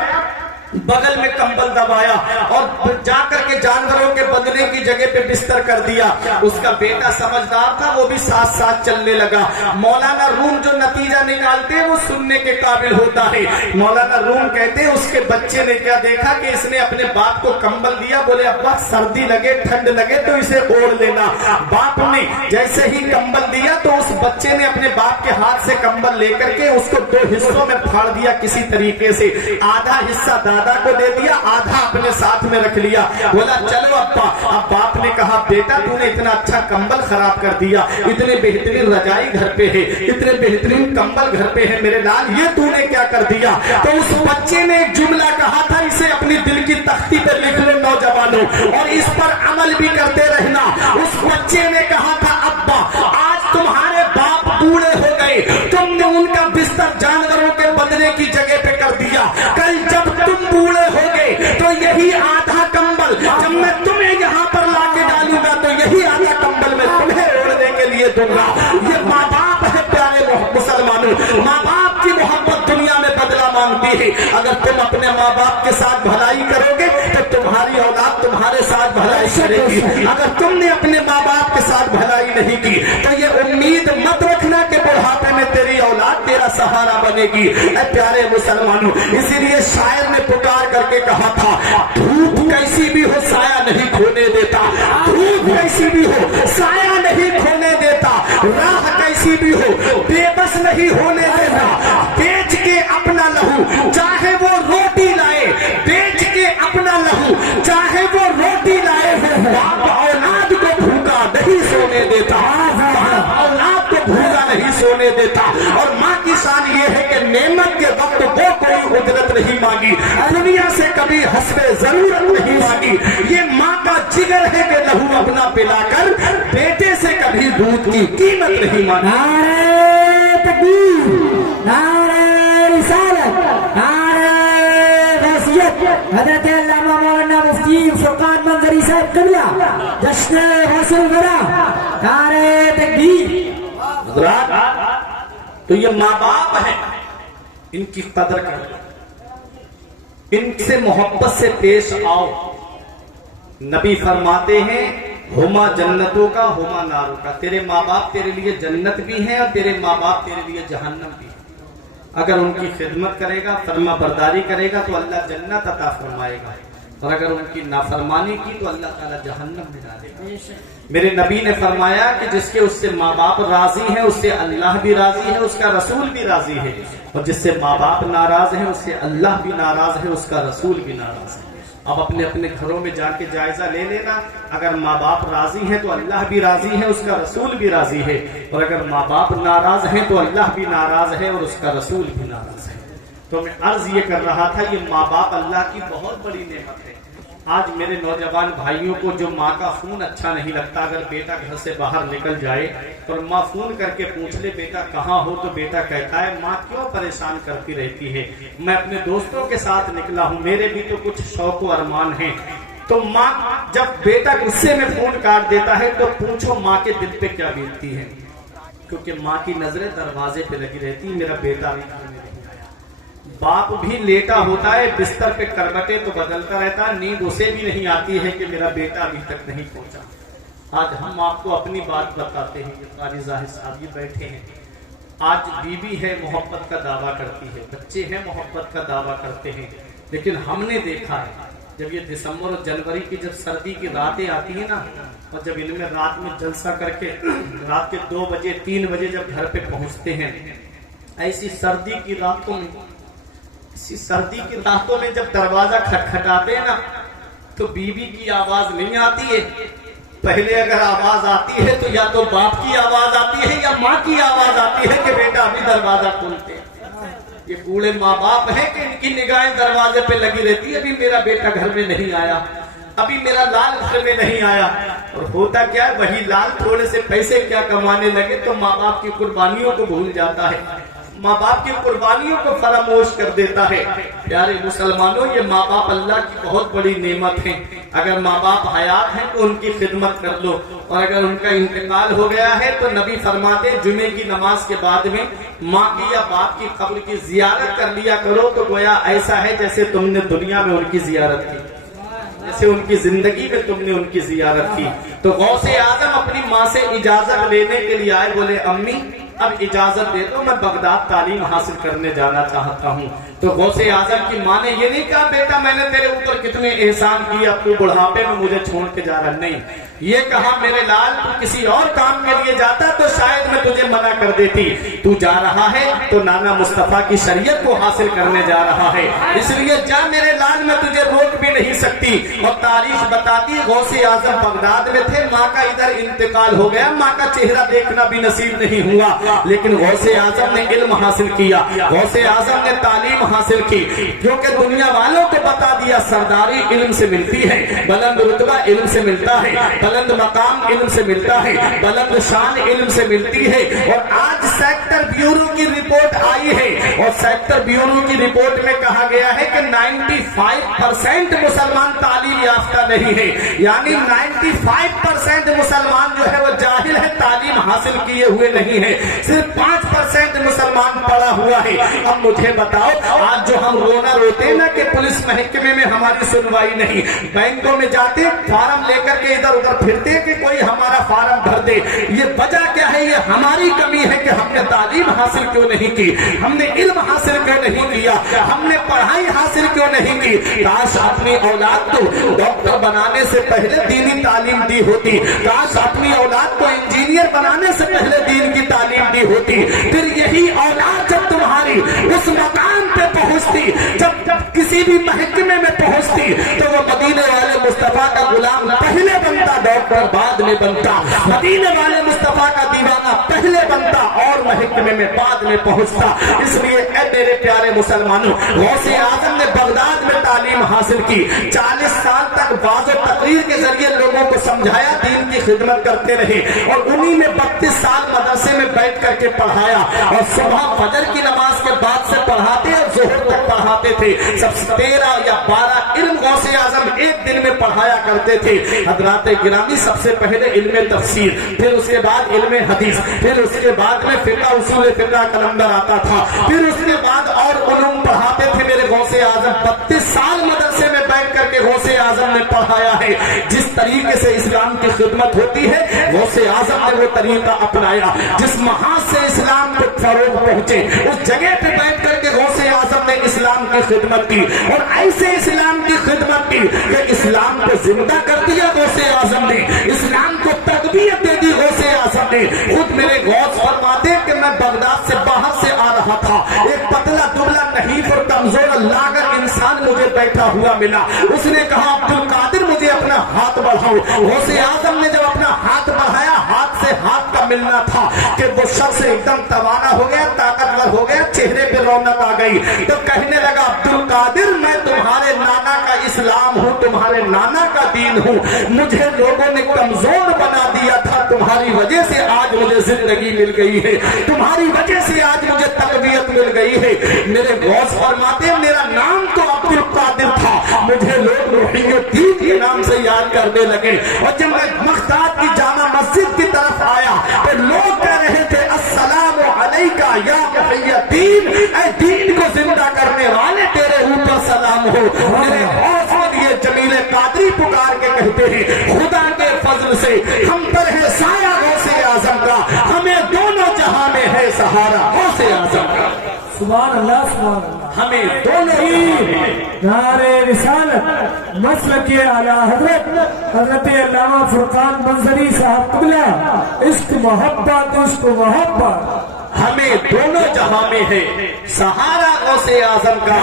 बगल में कंबल दबाया और जाकर के जानवरों के बदले की जगह पे बिस्तर कर दिया। उसका बेटा समझदार था, वो भी साथ साथ चलने लगा। मौलाना रूम जो नतीजा निकालते हैं वो सुनने के काबिल होता है। मौलाना रूम कहते हैं उसके बच्चे ने क्या देखा कि इसने अपने बाप को कंबल दिया, बोले अब्बा सर्दी लगे ठंड लगे तो इसे ओढ़ लेना। बाप ने जैसे ही कंबल दिया तो उस बच्चे ने अपने बाप के हाथ से कंबल लेकर के उसको 2 हिस्सों में फाड़ दिया किसी तरीके से। आधा हिस्सा दादा को दे दिया, आधा अपने साथ में रख लिया। बोला चलो अब्बा। अब बाप ने कहा बेटा तूने इतना अच्छा कंबल खराब कर दिया, इतने बेहतरीन रजाई घर पे है, इतने बेहतरीन कंबल घर पे है मेरे लाल, ये तूने क्या कर दिया। तो उस बच्चे ने एक जुमला कहा था, इसे अपनी दिल की तख्ती पर लिख लो नौजवानों और इस पर अमल भी करते रहना। उस बच्चे ने कहा था अब्बा आज तुम्हारे बाप बूढ़े हो गए, तुमने उनका बिस्तर जानवरों के बदले की जगह पे कर दिया। कल जब तुम बूढ़े हो गए तो यही आधा कंबल जब मैं तुम्हें यहाँ पर लाके डालूंगा तो यही आधा कंबल मैं तुम्हें ओढ़ने के लिए दूंगा। ये माँ बाप है प्यारे मुसलमानों, माँ बाप की मोहब्बत दुनिया में बदला मांगती है। अगर तुम अपने माँ बाप के साथ भलाई करोगे तो तुम्हारी औलाद तुम्हारे साथ भलाई करेगी। अगर तुमने अपने माँ बाप के साथ भलाई नहीं की तो ये उम्मीद मत रखना कि बुढ़ापे में तेरी औलाद तेरा सहारा बनेगी। प्यारे मुसलमानों, इसीलिए शायर ने पुकार करके कहा था धूप कैसी भी हो साया नहीं खोने देता, धूप कैसी भी हो साया नहीं खोने देता, राह कैसी भी हो बेबस नहीं होने देता। बेच के अपना लहू चाहे वो रोटी लाए, बेच के अपना लहू चाहे वो रोटी लाए, बाप औलाद को भूखा नहीं सोने देता, बाप औलाद को भूखा नहीं सोने देता। और माँ की शान ये है कि नेमत के वक्त वो कोई उजरत नहीं मांगी, दुनिया से कभी हस्बे जरूरत नहीं मांगी। ये माँ का जिगर है कि लहू अपना पिलाकर बेटे से कभी दूध की कीमत नहीं मांगी। नारे तकबीर, नारे रिसालत, नारे गौसियत। हज़रत अल्लामा मौलाना मुफ्ती फुरकान मंजरी साहब कबिला जश्न हौसल वरा, नारे तकबीर। तो ये माँ बाप है, इनकी कदर करो, इनसे मोहब्बत से पेश आओ। नबी फरमाते हैं हुमा जन्नतों का हुमा नारों का, तेरे माँ बाप तेरे लिए जन्नत भी है और तेरे माँ बाप तेरे लिए जहन्नम भी है। अगर उनकी खिदमत करेगा, फरमा बरदारी करेगा तो अल्लाह जन्नत अता फरमाएगा, और अगर उनकी नाफरमानी की तो अल्लाह ताला जहन्नम में डालेगा। मेरे नबी ने फरमाया कि जिसके उससे माँ बाप राजी है उससे अल्लाह भी राजी है, उसका रसूल भी राजी है, और जिससे माँ बाप नाराज है उससे अल्लाह भी नाराज है, उसका रसूल भी नाराज है। अब अपने अपने घरों में जाके जायजा ले लेना, अगर माँ बाप राजी हैं तो अल्लाह भी राजी है, उसका रसूल भी राजी है, और अगर माँ बाप नाराज हैं तो अल्लाह भी नाराज है और उसका रसूल भी नाराज है। तो मैं अर्ज ये कर रहा था, ये माँ बाप अल्लाह की बहुत बड़ी नेमत है। आज मेरे नौजवान भाइयों को जो माँ का फोन अच्छा नहीं लगता, अगर बेटा घर से बाहर निकल जाए और माँ फोन करके पूछ ले बेटा कहाँ हो, तो बेटा कहता है माँ क्यों परेशान करती रहती है, मैं अपने दोस्तों के साथ निकला हूँ, मेरे भी तो कुछ शौक और अरमान हैं। तो माँ जब बेटा गुस्से में फोन काट देता है तो पूछो माँ के दिल पे क्या बीतती है, क्योंकि माँ की नजरें दरवाजे पे लगी रहती, मेरा बेटा भी घर में नहीं आया। बाप भी लेटा होता है बिस्तर पे, करवटे तो बदलता रहता है, नींद उसे भी नहीं आती है कि मेरा बेटा अभी तक नहीं पहुंचा। आज हम आपको अपनी बात बताते हैं कि कारी जाहिद साहब ये बैठे हैं, आज बीबी है मोहब्बत का दावा करती है, बच्चे हैं मोहब्बत का दावा करते हैं, लेकिन हमने देखा है जब ये दिसंबर और जनवरी की जब सर्दी की रातें आती है ना, और जब इनमें रात में जलसा करके रात के 2 बजे 3 बजे जब घर पे पहुंचते हैं, ऐसी सर्दी की रातों में, इसी सर्दी की रातों में जब दरवाजा खटखटाते हैं ना, तो बीबी की आवाज नहीं आती है। पहले अगर आवाज आती है तो या तो बाप की आवाज आती है या माँ की आवाज आती है कि बेटा अभी दरवाजा खोलते। ये बूढ़े माँ बाप है कि इनकी निगाहें दरवाजे पे लगी रहती है, अभी मेरा बेटा घर में नहीं आया, अभी मेरा लाल घर में नहीं आया। और होता क्या है, वही लाल थोड़े से पैसे क्या कमाने लगे तो माँ बाप की कुर्बानियों को भूल जाता है, माँ बाप की कुर्बानियों को फरामोश कर देता है। प्यारे मुसलमानों, ये माँ बाप अल्लाह की बहुत बड़ी नेमत है। اگر ماں باپ حیات ہیں تو ان کی خدمت کر لو، اور اگر ان کا انتقال ہو گیا ہے تو نبی فرماتے جمعے کی نماز کے بعد میں ماں کی یا باپ کی قبر کی زیارت کر لیا کرو، تو گویا ایسا ہے جیسے تم نے دنیا میں ان کی زیارت کی، جیسے ان کی زندگی میں تم نے ان کی زیارت کی۔ تو غوث اعظم اپنی ماں سے اجازت لینے کے لیے آئے، بولے امی اب اجازت دے دو، میں بغداد تعلیم حاصل کرنے جانا چاہتا ہوں۔ تو غوث اعظم کی ماں نے یہ نہیں کہا بیٹا میں نے تیرے اوپر کتنے احسان کیے، اب تو بڑھاپے میں مجھے چھوڑ کے جا رہا، نہیں، یہ کہا میرے لال تو کسی اور کام کے لیے جاتا تو شاید میں تجھے منع کر دیتی، تو جا رہا ہے تو نانا مصطفیٰ کی شریعت کو حاصل کرنے جا رہا ہے، اس لیے جا میرے لال، میں تجھے روک بھی نہیں سکتی۔ اور تاریخ بتاتی غوث اعظم بغداد میں تھے، ماں کا ادھر انتقال ہو گیا، ماں کا چہرہ دیکھنا بھی نصیب نہیں ہوا، لیکن غوث اعظم نے علم حاصل کیا، غوث اعظم نے تعلیم حاصل کی، کیونکہ دنیا والوں کو بتا دیا سرداری علم سے ملتی ہے، بلند رتبہ علم سے ملتا ہے، بلند مقام علم سے ملتا ہے، بلند شان علم سے ملتی ہے۔ اور آج سیکٹر بیورو کی رپورٹ آئی ہے، اور سیکٹر بیورو کی رپورٹ میں کہا گیا ہے کہ 95% مسلمان تعلیم یافتہ نہیں ہے، یعنی 95% مسلمان جو ہے وہ جاہل ہے، تعلیم حاصل کیے ہوئے نہیں ہے، صرف 5% مسلمان پڑا ہوا ہے۔ اب مجھے بتاؤ آج جو ہم رونا روتے ہیں نا کہ پولیس محکمے میں ہماری سنوائی نہیں، بینکوں میں جاتے فارم لے کر کے ادھر ادھر پھرتے کہ کوئی ہمارا فارم بھر دے، یہ وجہ کیا ہے؟ یہ ہماری کمی ہے کہ ہم نے تعلیم حاصل کیوں نہیں کی، ہم نے علم حاصل کیوں نہیں کیا، ہم نے پڑھائی حاصل کیوں نہیں کی۔ کاش اپنی اولاد کو ڈاکٹر بنانے سے پہلے دینی تعلیم دی ہوتی، کاش اپنی اولاد کو انجینئر بنانے سے پہلے دین کی تعلیم دی ہوتی، پھر یہی اولاد جب تمہاری اس مقام پہ پہنچتی، جب کسی بھی محکمے میں پہنچتی، تو وہ مدینے والے مصطفیٰ کا غلام پہلے بنتا، ڈاکٹر بعد میں بنتا، مدینے والے مصطفیٰ کا دیوانہ پہلے بنتا اور محکمے میں بعد میں پہنچتا۔ اس لیے اے میرے پیارے مسلمانوں، غوث اعظم نے بغداد میں تعلیم حاصل کی، 40 سال تک واعظ و تقریر کے ذریعے لوگوں کو سمجھایا، دین کی خدمت کرتے رہے، اور انہی میں 32 سال مدرسے میں بیٹھ کر کے پڑھایا، اور صبح فجر کی نماز کے بعد سے پڑھاتے اور ظہر تک پڑھاتے تھے۔ سب 13 یا 12 علم غوث اعظم ایک دن میں پڑھایا کرتے تھے۔ حضرات گرامی، سب سے پہلے علم تفسیر، پھر اس کے بعد علم حدیث، پھر اس کے بعد میں فقہ، اصول فقہ کا نمبر آتا تھا، پھر اس کے بعد اور علوم پڑھاتے تھے میرے غوث اعظم۔ 32 سال مدرسے میں بیٹھ کر کے غوث اعظم نے پڑھایا ہے۔ جس طریقے سے اسلام کی خدمت ہوتی ہے غوث اعظم نے وہ طریقہ اپنایا، جس محاذ سے اسلام کو فروغ پہنچے اس جگہ پہ بیٹھ کر کے غوث اعظم نے اسلام کی خدمت کی، اور ایسے اسلام کی خدمت کی کہ اسلام کو زندہ کر دیا غوث اعظم نے، اسلام کو تقویت دے دی غوث اعظم نے۔ خود میرے غوث فرماتے کہ میں بغداد سے باہر سے آ رہا تھا، ایک پتلا دبلا نحیف اور کمزور لاغر انسان مجھے بیٹھا ہوا ملا، اس نے کہا عبد القادر مجھے اپنا ہاتھ بڑھاؤ۔ غوث اعظم نے جب اپنا ہاتھ بڑھایا، ہاتھ سے ہاتھ کا ملنا تھا کہ وہ شخص ایک دم توانا ہو گیا، طاقتور ہو گیا، چہرے پہ رونق آ گئی، تو کہنے لگا عبد القادر میں تمہارے نانا کا اسلام ہوں، تمہارے نانا کا دین ہوں، مجھے لوگوں نے کمزور بنا دیا تھا، تمہاری وجہ سے آج مجھے زندگی مل گئی ہے، تمہاری وجہ سے آج مجھے تقویت مل گئی ہے۔ میرے غوث فرماتے میرا نام تو عبد القادر تھا، مجھے لوگ محی الدین کے نام سے یاد کرنے لگے، اور جب میں بغداد کی جامع مسجد کی طرف آیا تو لوگ کہہ رہے تھے السلام علیکہ یا محی الدین، اے دین کو زندہ کرنے والے تیرے اوپر سلام ہو۔ میرے غوث یہ جمیل قادری پکار کے کہتے ہیں خدا کے فضل سے ہم پر ہے سایہ غوث اعظم کا، ہمیں دونوں جہاں میں ہے سہارا غوث اعظم کا۔ سبحان اللہ، سبحان اللہ۔ ہمیں دونوں نعرے رسالت مسلک اعلی حضرت علامہ فرقان منظری صاحب قبلہ، عشق محبت، عشق محبت، ہمیں دونوں جہاں میں ہے سہارا غوث اعظم کا۔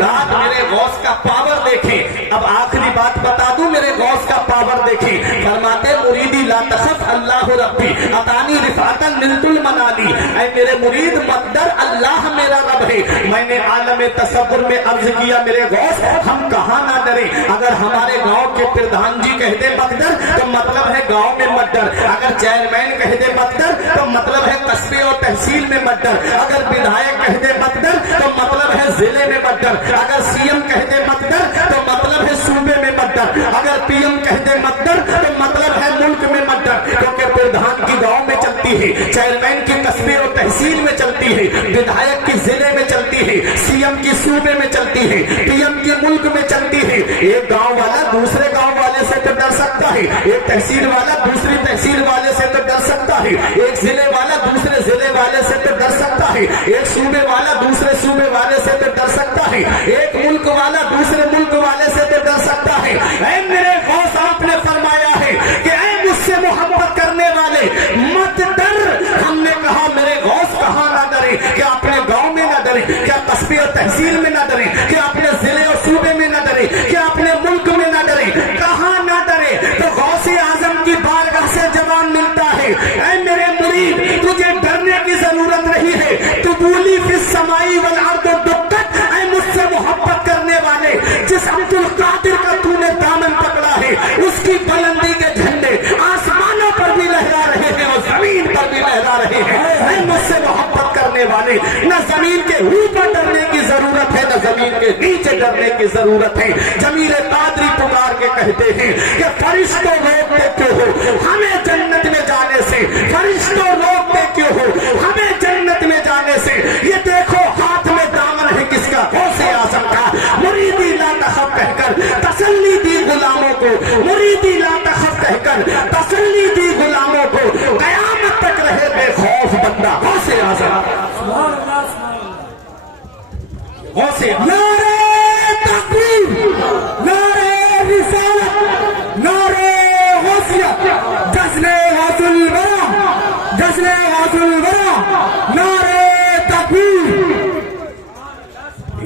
رات میرے غوث کا پاور دیکھیں، اب آخری بات بتا دوں، میرے غوث کا پاور دیکھیں، فرماتے مریدی لا تخف اللہ ربی عطانی رفعتا نلت المنالی، اے میرے مرید مقدر اللہ میرا رب ہے۔ میں نے عالم تصور میں عرض کیا میرے غوث ہم کہاں نہ ڈریں، اگر ہمارے گاؤں کے پردھان جی کہہ دے مقدر تو مطلب ہے گاؤں میں مت ڈر، اگر چیئرمین کہہ دے مقدر تو مطلب ہے قصبے اور تحصیل میں مت ڈر، اگر ودھایک کہہ دے مت ڈر تو مطلب ہے ضلع میں مت ڈر، اگر سی ایم کہہ دے مت ڈر تو مطلب ہے صوبے میں مت ڈر، اگر पीएम कह दे मद्दर तो मतलब है मुल्क में मद्दर, क्योंकि प्रधान की गांव में चलती है, चेयरमैन की कस्बे और तहसील में चलती है, विधायक की जिले में चलती है, सीएम की सूबे में चलती है, पीएम की मुल्क में चलती है। एक गांव वाला दूसरे गांव वाले से तो डर सकता है, एक तहसील वाला दूसरी तहसील वाले से तो डर सकता है, एक जिले वाला दूसरे जिले वाले से तो डर सकता है, एक सूबे वाला दूसरे सूबे वाले से तो डर सकता है, एक मुल्क वाला दूसरे मुल्क वाले से तो डर सकता है। ऐ मेरे गौस, आपने फरमाया है कि ऐ मुझसे मोहब्बत करने वाले मत डर। हमने कहा मेरे गौस कहाँ ना डरे, क्या अपने गांव में ना डरे, क्या कस्बे और तहसील में ना डरे, क्या अपने जिले और सूबे में ना डरे, क्या अपने मुल्क में ना डरे, कहाँ ना डरे? तो गौसे आजम की बारगाह से जवान मिलता है, ऐ मेरे मुरीद तुझे डरने की जरूरत नहीं है। तू बोली फिस समाई वल अर्द दुक्कत, ऐ मुझसे मोहब्बत करने वाले, जिस अब्दुल कादिर का तूने दामन पकड़ा है, उसकी बुलंदी के झंडे आसमानों पर भी लहरा रहे हैं और जमीन पर भी लहरा रहे हैं। ऐ मुझसे मोहब्बत करने वाले, न जमीन के ऊपर डरने की जरूरत है, न जमीन के नीचे डरने की जरूरत है। जमील कादरी पुकार के कहते हैं कि फरिश्तों रोकते क्यों हो हमें जन्नत में जाने से, फरिश्तों रोकते क्यों हो हमें जन्नत में जाने से। ये देखो हाथ में दामन है किसका? गौसे आजम का। मुरीदी ला तखफ कहकर तसल्ली दी गुलामों को, मुरीदी ला तखफ कहकर तसल्ली दी गुलामों को, कयामत तक रहे बेखौफ बंदा। गौसे आजम, गौसे नारे तकबीर, नारे रिसालत, नारे गौसियत, जश्न गौसुल वरा, जश्न गौसुल वरा, नारे तकबीर।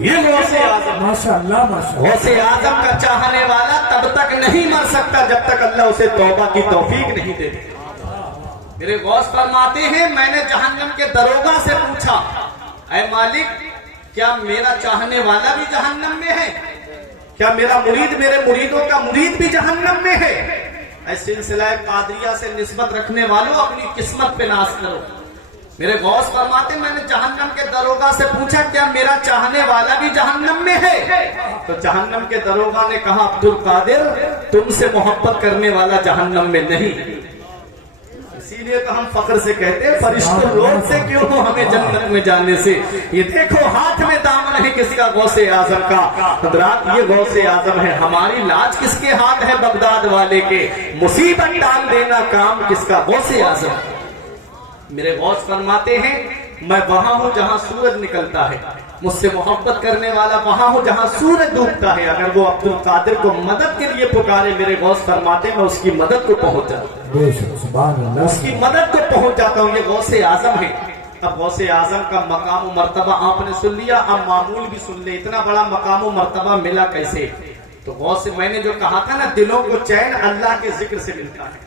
ये गौसे आजम, माशाअल्लाह माशाअल्लाह। गौसे आजम का चाहने वाला तब तक नहीं मर सकता जब तक अल्लाह उसे तौबा की तौफीक नहीं देते। मेरे गौस फरमाते हैं, मैंने जहन्नम के दरोगा से पूछा, ऐ मालिक क्या मेरा चाहने वाला भी जहन्नम में है? क्या मेरा मुरीद, मेरे मुरीदों का मुरीद भी जहन्नम में है? ऐ सिलसिला कादरिया से निस्बत रखने वालों, अपनी किस्मत पे नाज करो। मेरे गौस फरमाते, मैंने जहन्नम के दरोगा से पूछा क्या मेरा चाहने वाला भी जहन्नम में है? तो जहन्नम के दरोगा ने कहा, अब्दुल कादिर तुमसे मोहब्बत करने वाला जहन्नम में नहीं। इसीलिए तो हम फख्र से कहते हैं, फरिश्तों रोकते क्यों हो हमें जन्नत में जाने से। ये देखो हाथ में दामन है किसका? गौसे आजम का। हज़रात ये गौसे आजम है। हमारी लाज किसके हाथ है? बगदाद वाले के। मुसीबत डाल देना काम किसका? गौसे आजम। मेरे गौस फरमाते हैं, मैं वहां हूं जहां सूरज निकलता है, मुझसे मोहब्बत करने वाला वहां हूं जहां सूरज डूबता है। अगर वो अब्दुल कादिर को मदद के लिए पुकारे, मेरे गौस फरमाते मैं उसकी मदद को पहुंच जाता हूं, उसकी मदद को पहुंच जाता हूं। ये गौसे आजम है। अब गौसे आजम का मकाम मर्तबा आपने सुन लिया, अब मामूल भी सुन ले। इतना बड़ा मकाम मर्तबा मिला कैसे? तो गौसे, मैंने जो कहा था ना, दिलों को चैन अल्लाह के जिक्र से मिलता है।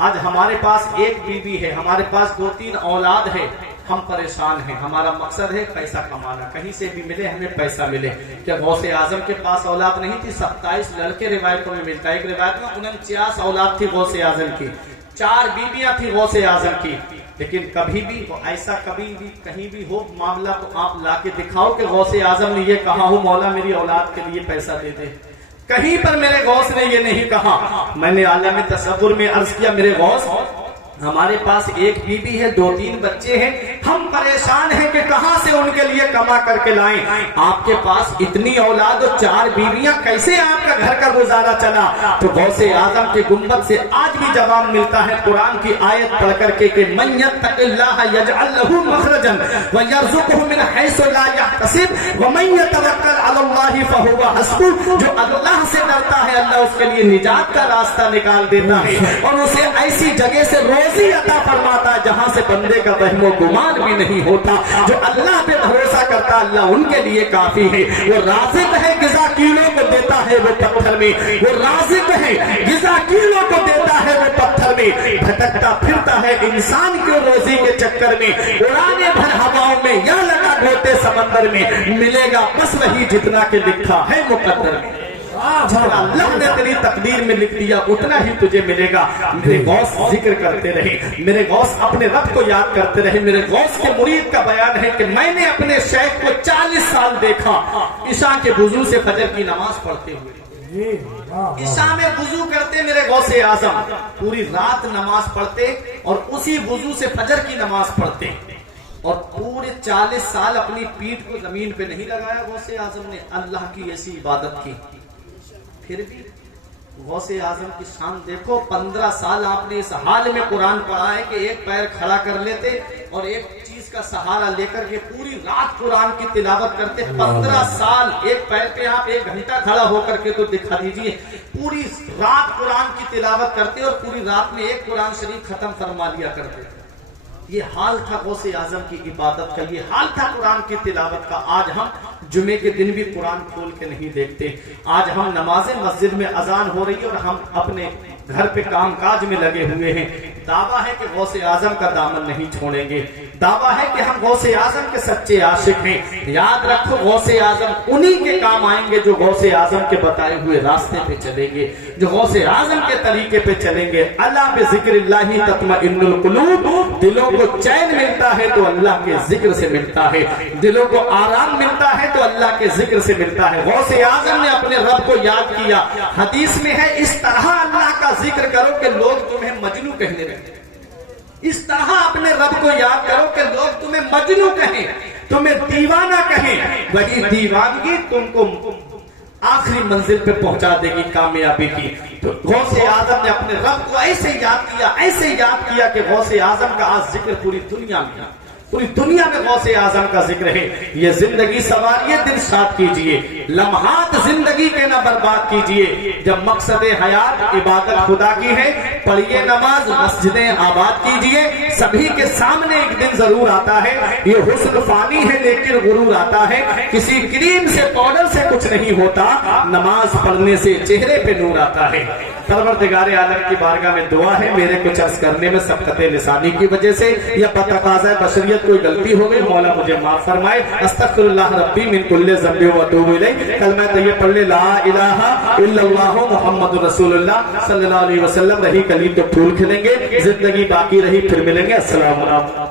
आज हमारे पास एक बीवी है, हमारे पास 2-3 औलाद है, हम परेशान हैं। हमारा मकसद है पैसा कमाना, कहीं से भी मिले हमें पैसा मिले। क्या गौसे आजम के पास औलाद नहीं थी? 27 लड़के रिवायतों में मिलता है। एक रिवायत में 49 औलाद थी गौसे आजम की, 4 बीबियां थी गौसे आजम की। लेकिन कभी भी ऐसा कभी भी कहीं भी हो मामला तो आप ला के दिखाओ कि गौसे आजम ने ये कहा हो मौला मेरी औलाद के लिए पैसा दे दे। कहीं पर मेरे गौस ने ये नहीं कहा। मैंने आलम तसव्वुर में अर्ज किया, मेरे गौस हमारे पास एक बीबी है, 2-3 बच्चे हैं, हम परेशान हैं कि कहां से उनके लिए कमा करके लाएं। आपके पास इतनी औलाद और 4 बीवियां, कैसे आपका घर का गुजारा चला? तो गौसे आजम के गुंबद से आज भी जवाब मिलता है कुरान की आयत पढ़ करके कि मन यत्तक़िल्लाह यजअल लहू मखरजन व यरज़ुक़हु मिन हैसु ला यहतसिब व मन यतवक्कल अलल्लाहि फहुवा हस्बुह। जो अल्लाह से डरता है अल्लाह उसके लिए निजात का रास्ता निकाल देता है और उसे ऐसी जगह से रोजी अता फरमाता है जहां से बंदे का वहमो गुमान भी नहीं होता। जो अल्लाह पे भरोसा करता अल्लाह उनके लिए काफी है। वो राज़िक है, गिज़ा कीड़ों को देता है वो पत्थर में। वो राज़िक है, गिज़ा कीड़ों को देता है वो पत्थर में। भटकता फिरता है इंसान क्यों रोजी के चक्कर में? उड़ाने भर हवाओं में या लगा ढोते समंदर में, मिलेगा बस वही जितना के लिखा है मुकद्दर में। अल्लाह ने तेरी तकदीर में लिख दिया उतना ही तुझे मिलेगा। मेरे गौस जिक्र करते रहे, मेरे गौस अपने रब को याद करते रहे। मेरे गौस के मुरीद का बयान है कि मैंने अपने शेख को 40 साल देखा ईशा के वुजू से फजर की नमाज पढ़ते हुए। جی واہ عشاء میں وضو کرتے میرے غوث اعظم، پوری رات نماز پڑھتے اور اسی وضو سے فجر کی نماز پڑھتے، اور پورے 40 سال اپنی پیٹھ کو زمین پہ نہیں لگایا غوث اعظم نے، اللہ کی ایسی عبادت کی۔ پھر بھی غوث اعظم کی شان دیکھو، 15 سال آپ نے اس حال میں قرآن پڑھا ہے کہ ایک پیر کھڑا کر لیتے اور ایک چیز کا سہارا لے کر کے پوری رات قرآن کی تلاوت کرتے۔ 15 سال ایک پیر پہ آپ 1 گھنٹہ کھڑا ہو کر کے تو دکھا دیجئے، پوری رات قرآن کی تلاوت کرتے اور پوری رات میں ایک قرآن شریف ختم فرما لیا کرتے۔ یہ حال تھا غوث اعظم کی عبادت کا، یہ حال تھا قرآن کی تلاوت کا۔ آج ہم جمعے کے دن بھی قرآن کھول کے نہیں دیکھتے، آج ہم نمازیں مسجد میں اذان ہو رہی ہے اور ہم اپنے گھر پہ کام کاج میں لگے ہوئے ہیں۔ دعویٰ ہے کہ غوث اعظم کا دامن نہیں چھوڑیں گے، دعویٰ ہے کہ ہم غوث اعظم کے سچے عاشق ہیں۔ یاد رکھو غوث اعظم انہی کے کام آئیں گے جو غوث اعظم کے بتائے ہوئے راستے پہ چلیں گے، جو غوث اعظم کے طریقے پہ چلیں گے۔ اللہ بذکر اللہ تطمئن القلوب، دلوں کو چین ملتا ہے تو اللہ کے ذکر سے ملتا ہے، دلوں کو آرام ملتا ہے تو اللہ کے ذکر سے ملتا ہے۔ غوث اعظم نے اپنے رب کو یاد کیا، حدیث میں ہے اس طرح اللہ کا ذکر کرو کہ لوگ تمہیں مجنو کہنے لگے، اس طرح اپنے رب کو یاد کرو کہ لوگ تمہیں مجنو کہیں، تمہیں دیوانہ کہیں، وہی دیوانگی تم کو آخری منزل پہ پہنچا دے گی کامیابی کی۔ تو غوث اعظم نے اپنے رب کو ایسے یاد کیا کہ غوث اعظم کا آج ذکر پوری دنیا میں غوث اعظم کا ذکر ہے۔ یہ زندگی سواریے، دل شاد کیجئے، لمحات زندگی کے نہ برباد کیجئے۔ جب مقصد حیات عبادت خدا کی ہے، پڑھیے نماز، مسجدیں آباد کیجئے۔ سبھی کے سامنے ایک دن ضرور آتا ہے، یہ حسن فانی ہے لیکن غرور آتا ہے۔ کسی کریم سے پاؤڈر سے کچھ نہیں ہوتا، نماز پڑھنے سے چہرے پہ نور آتا ہے۔ پروردگار عالم کی بارگاہ میں دعا ہے، میرے کچھ عرض کرنے میں سبقت لسانی کی وجہ سے یا بتقاضۂ بشریت کوئی غلطی ہو گئی، مولا مجھے معاف فرمائے۔ استغفر اللہ ربی من کل ذنب و اتوب الیہ۔ کلمہ طیب پڑھ لے، لا الہ الا اللہ محمد رسول اللہ صلی اللہ علیہ وسلم۔ رہی کلیم تو پھول کھلیں گے، زندگی باقی رہی، پھر ملیں گے۔ السلام علیکم۔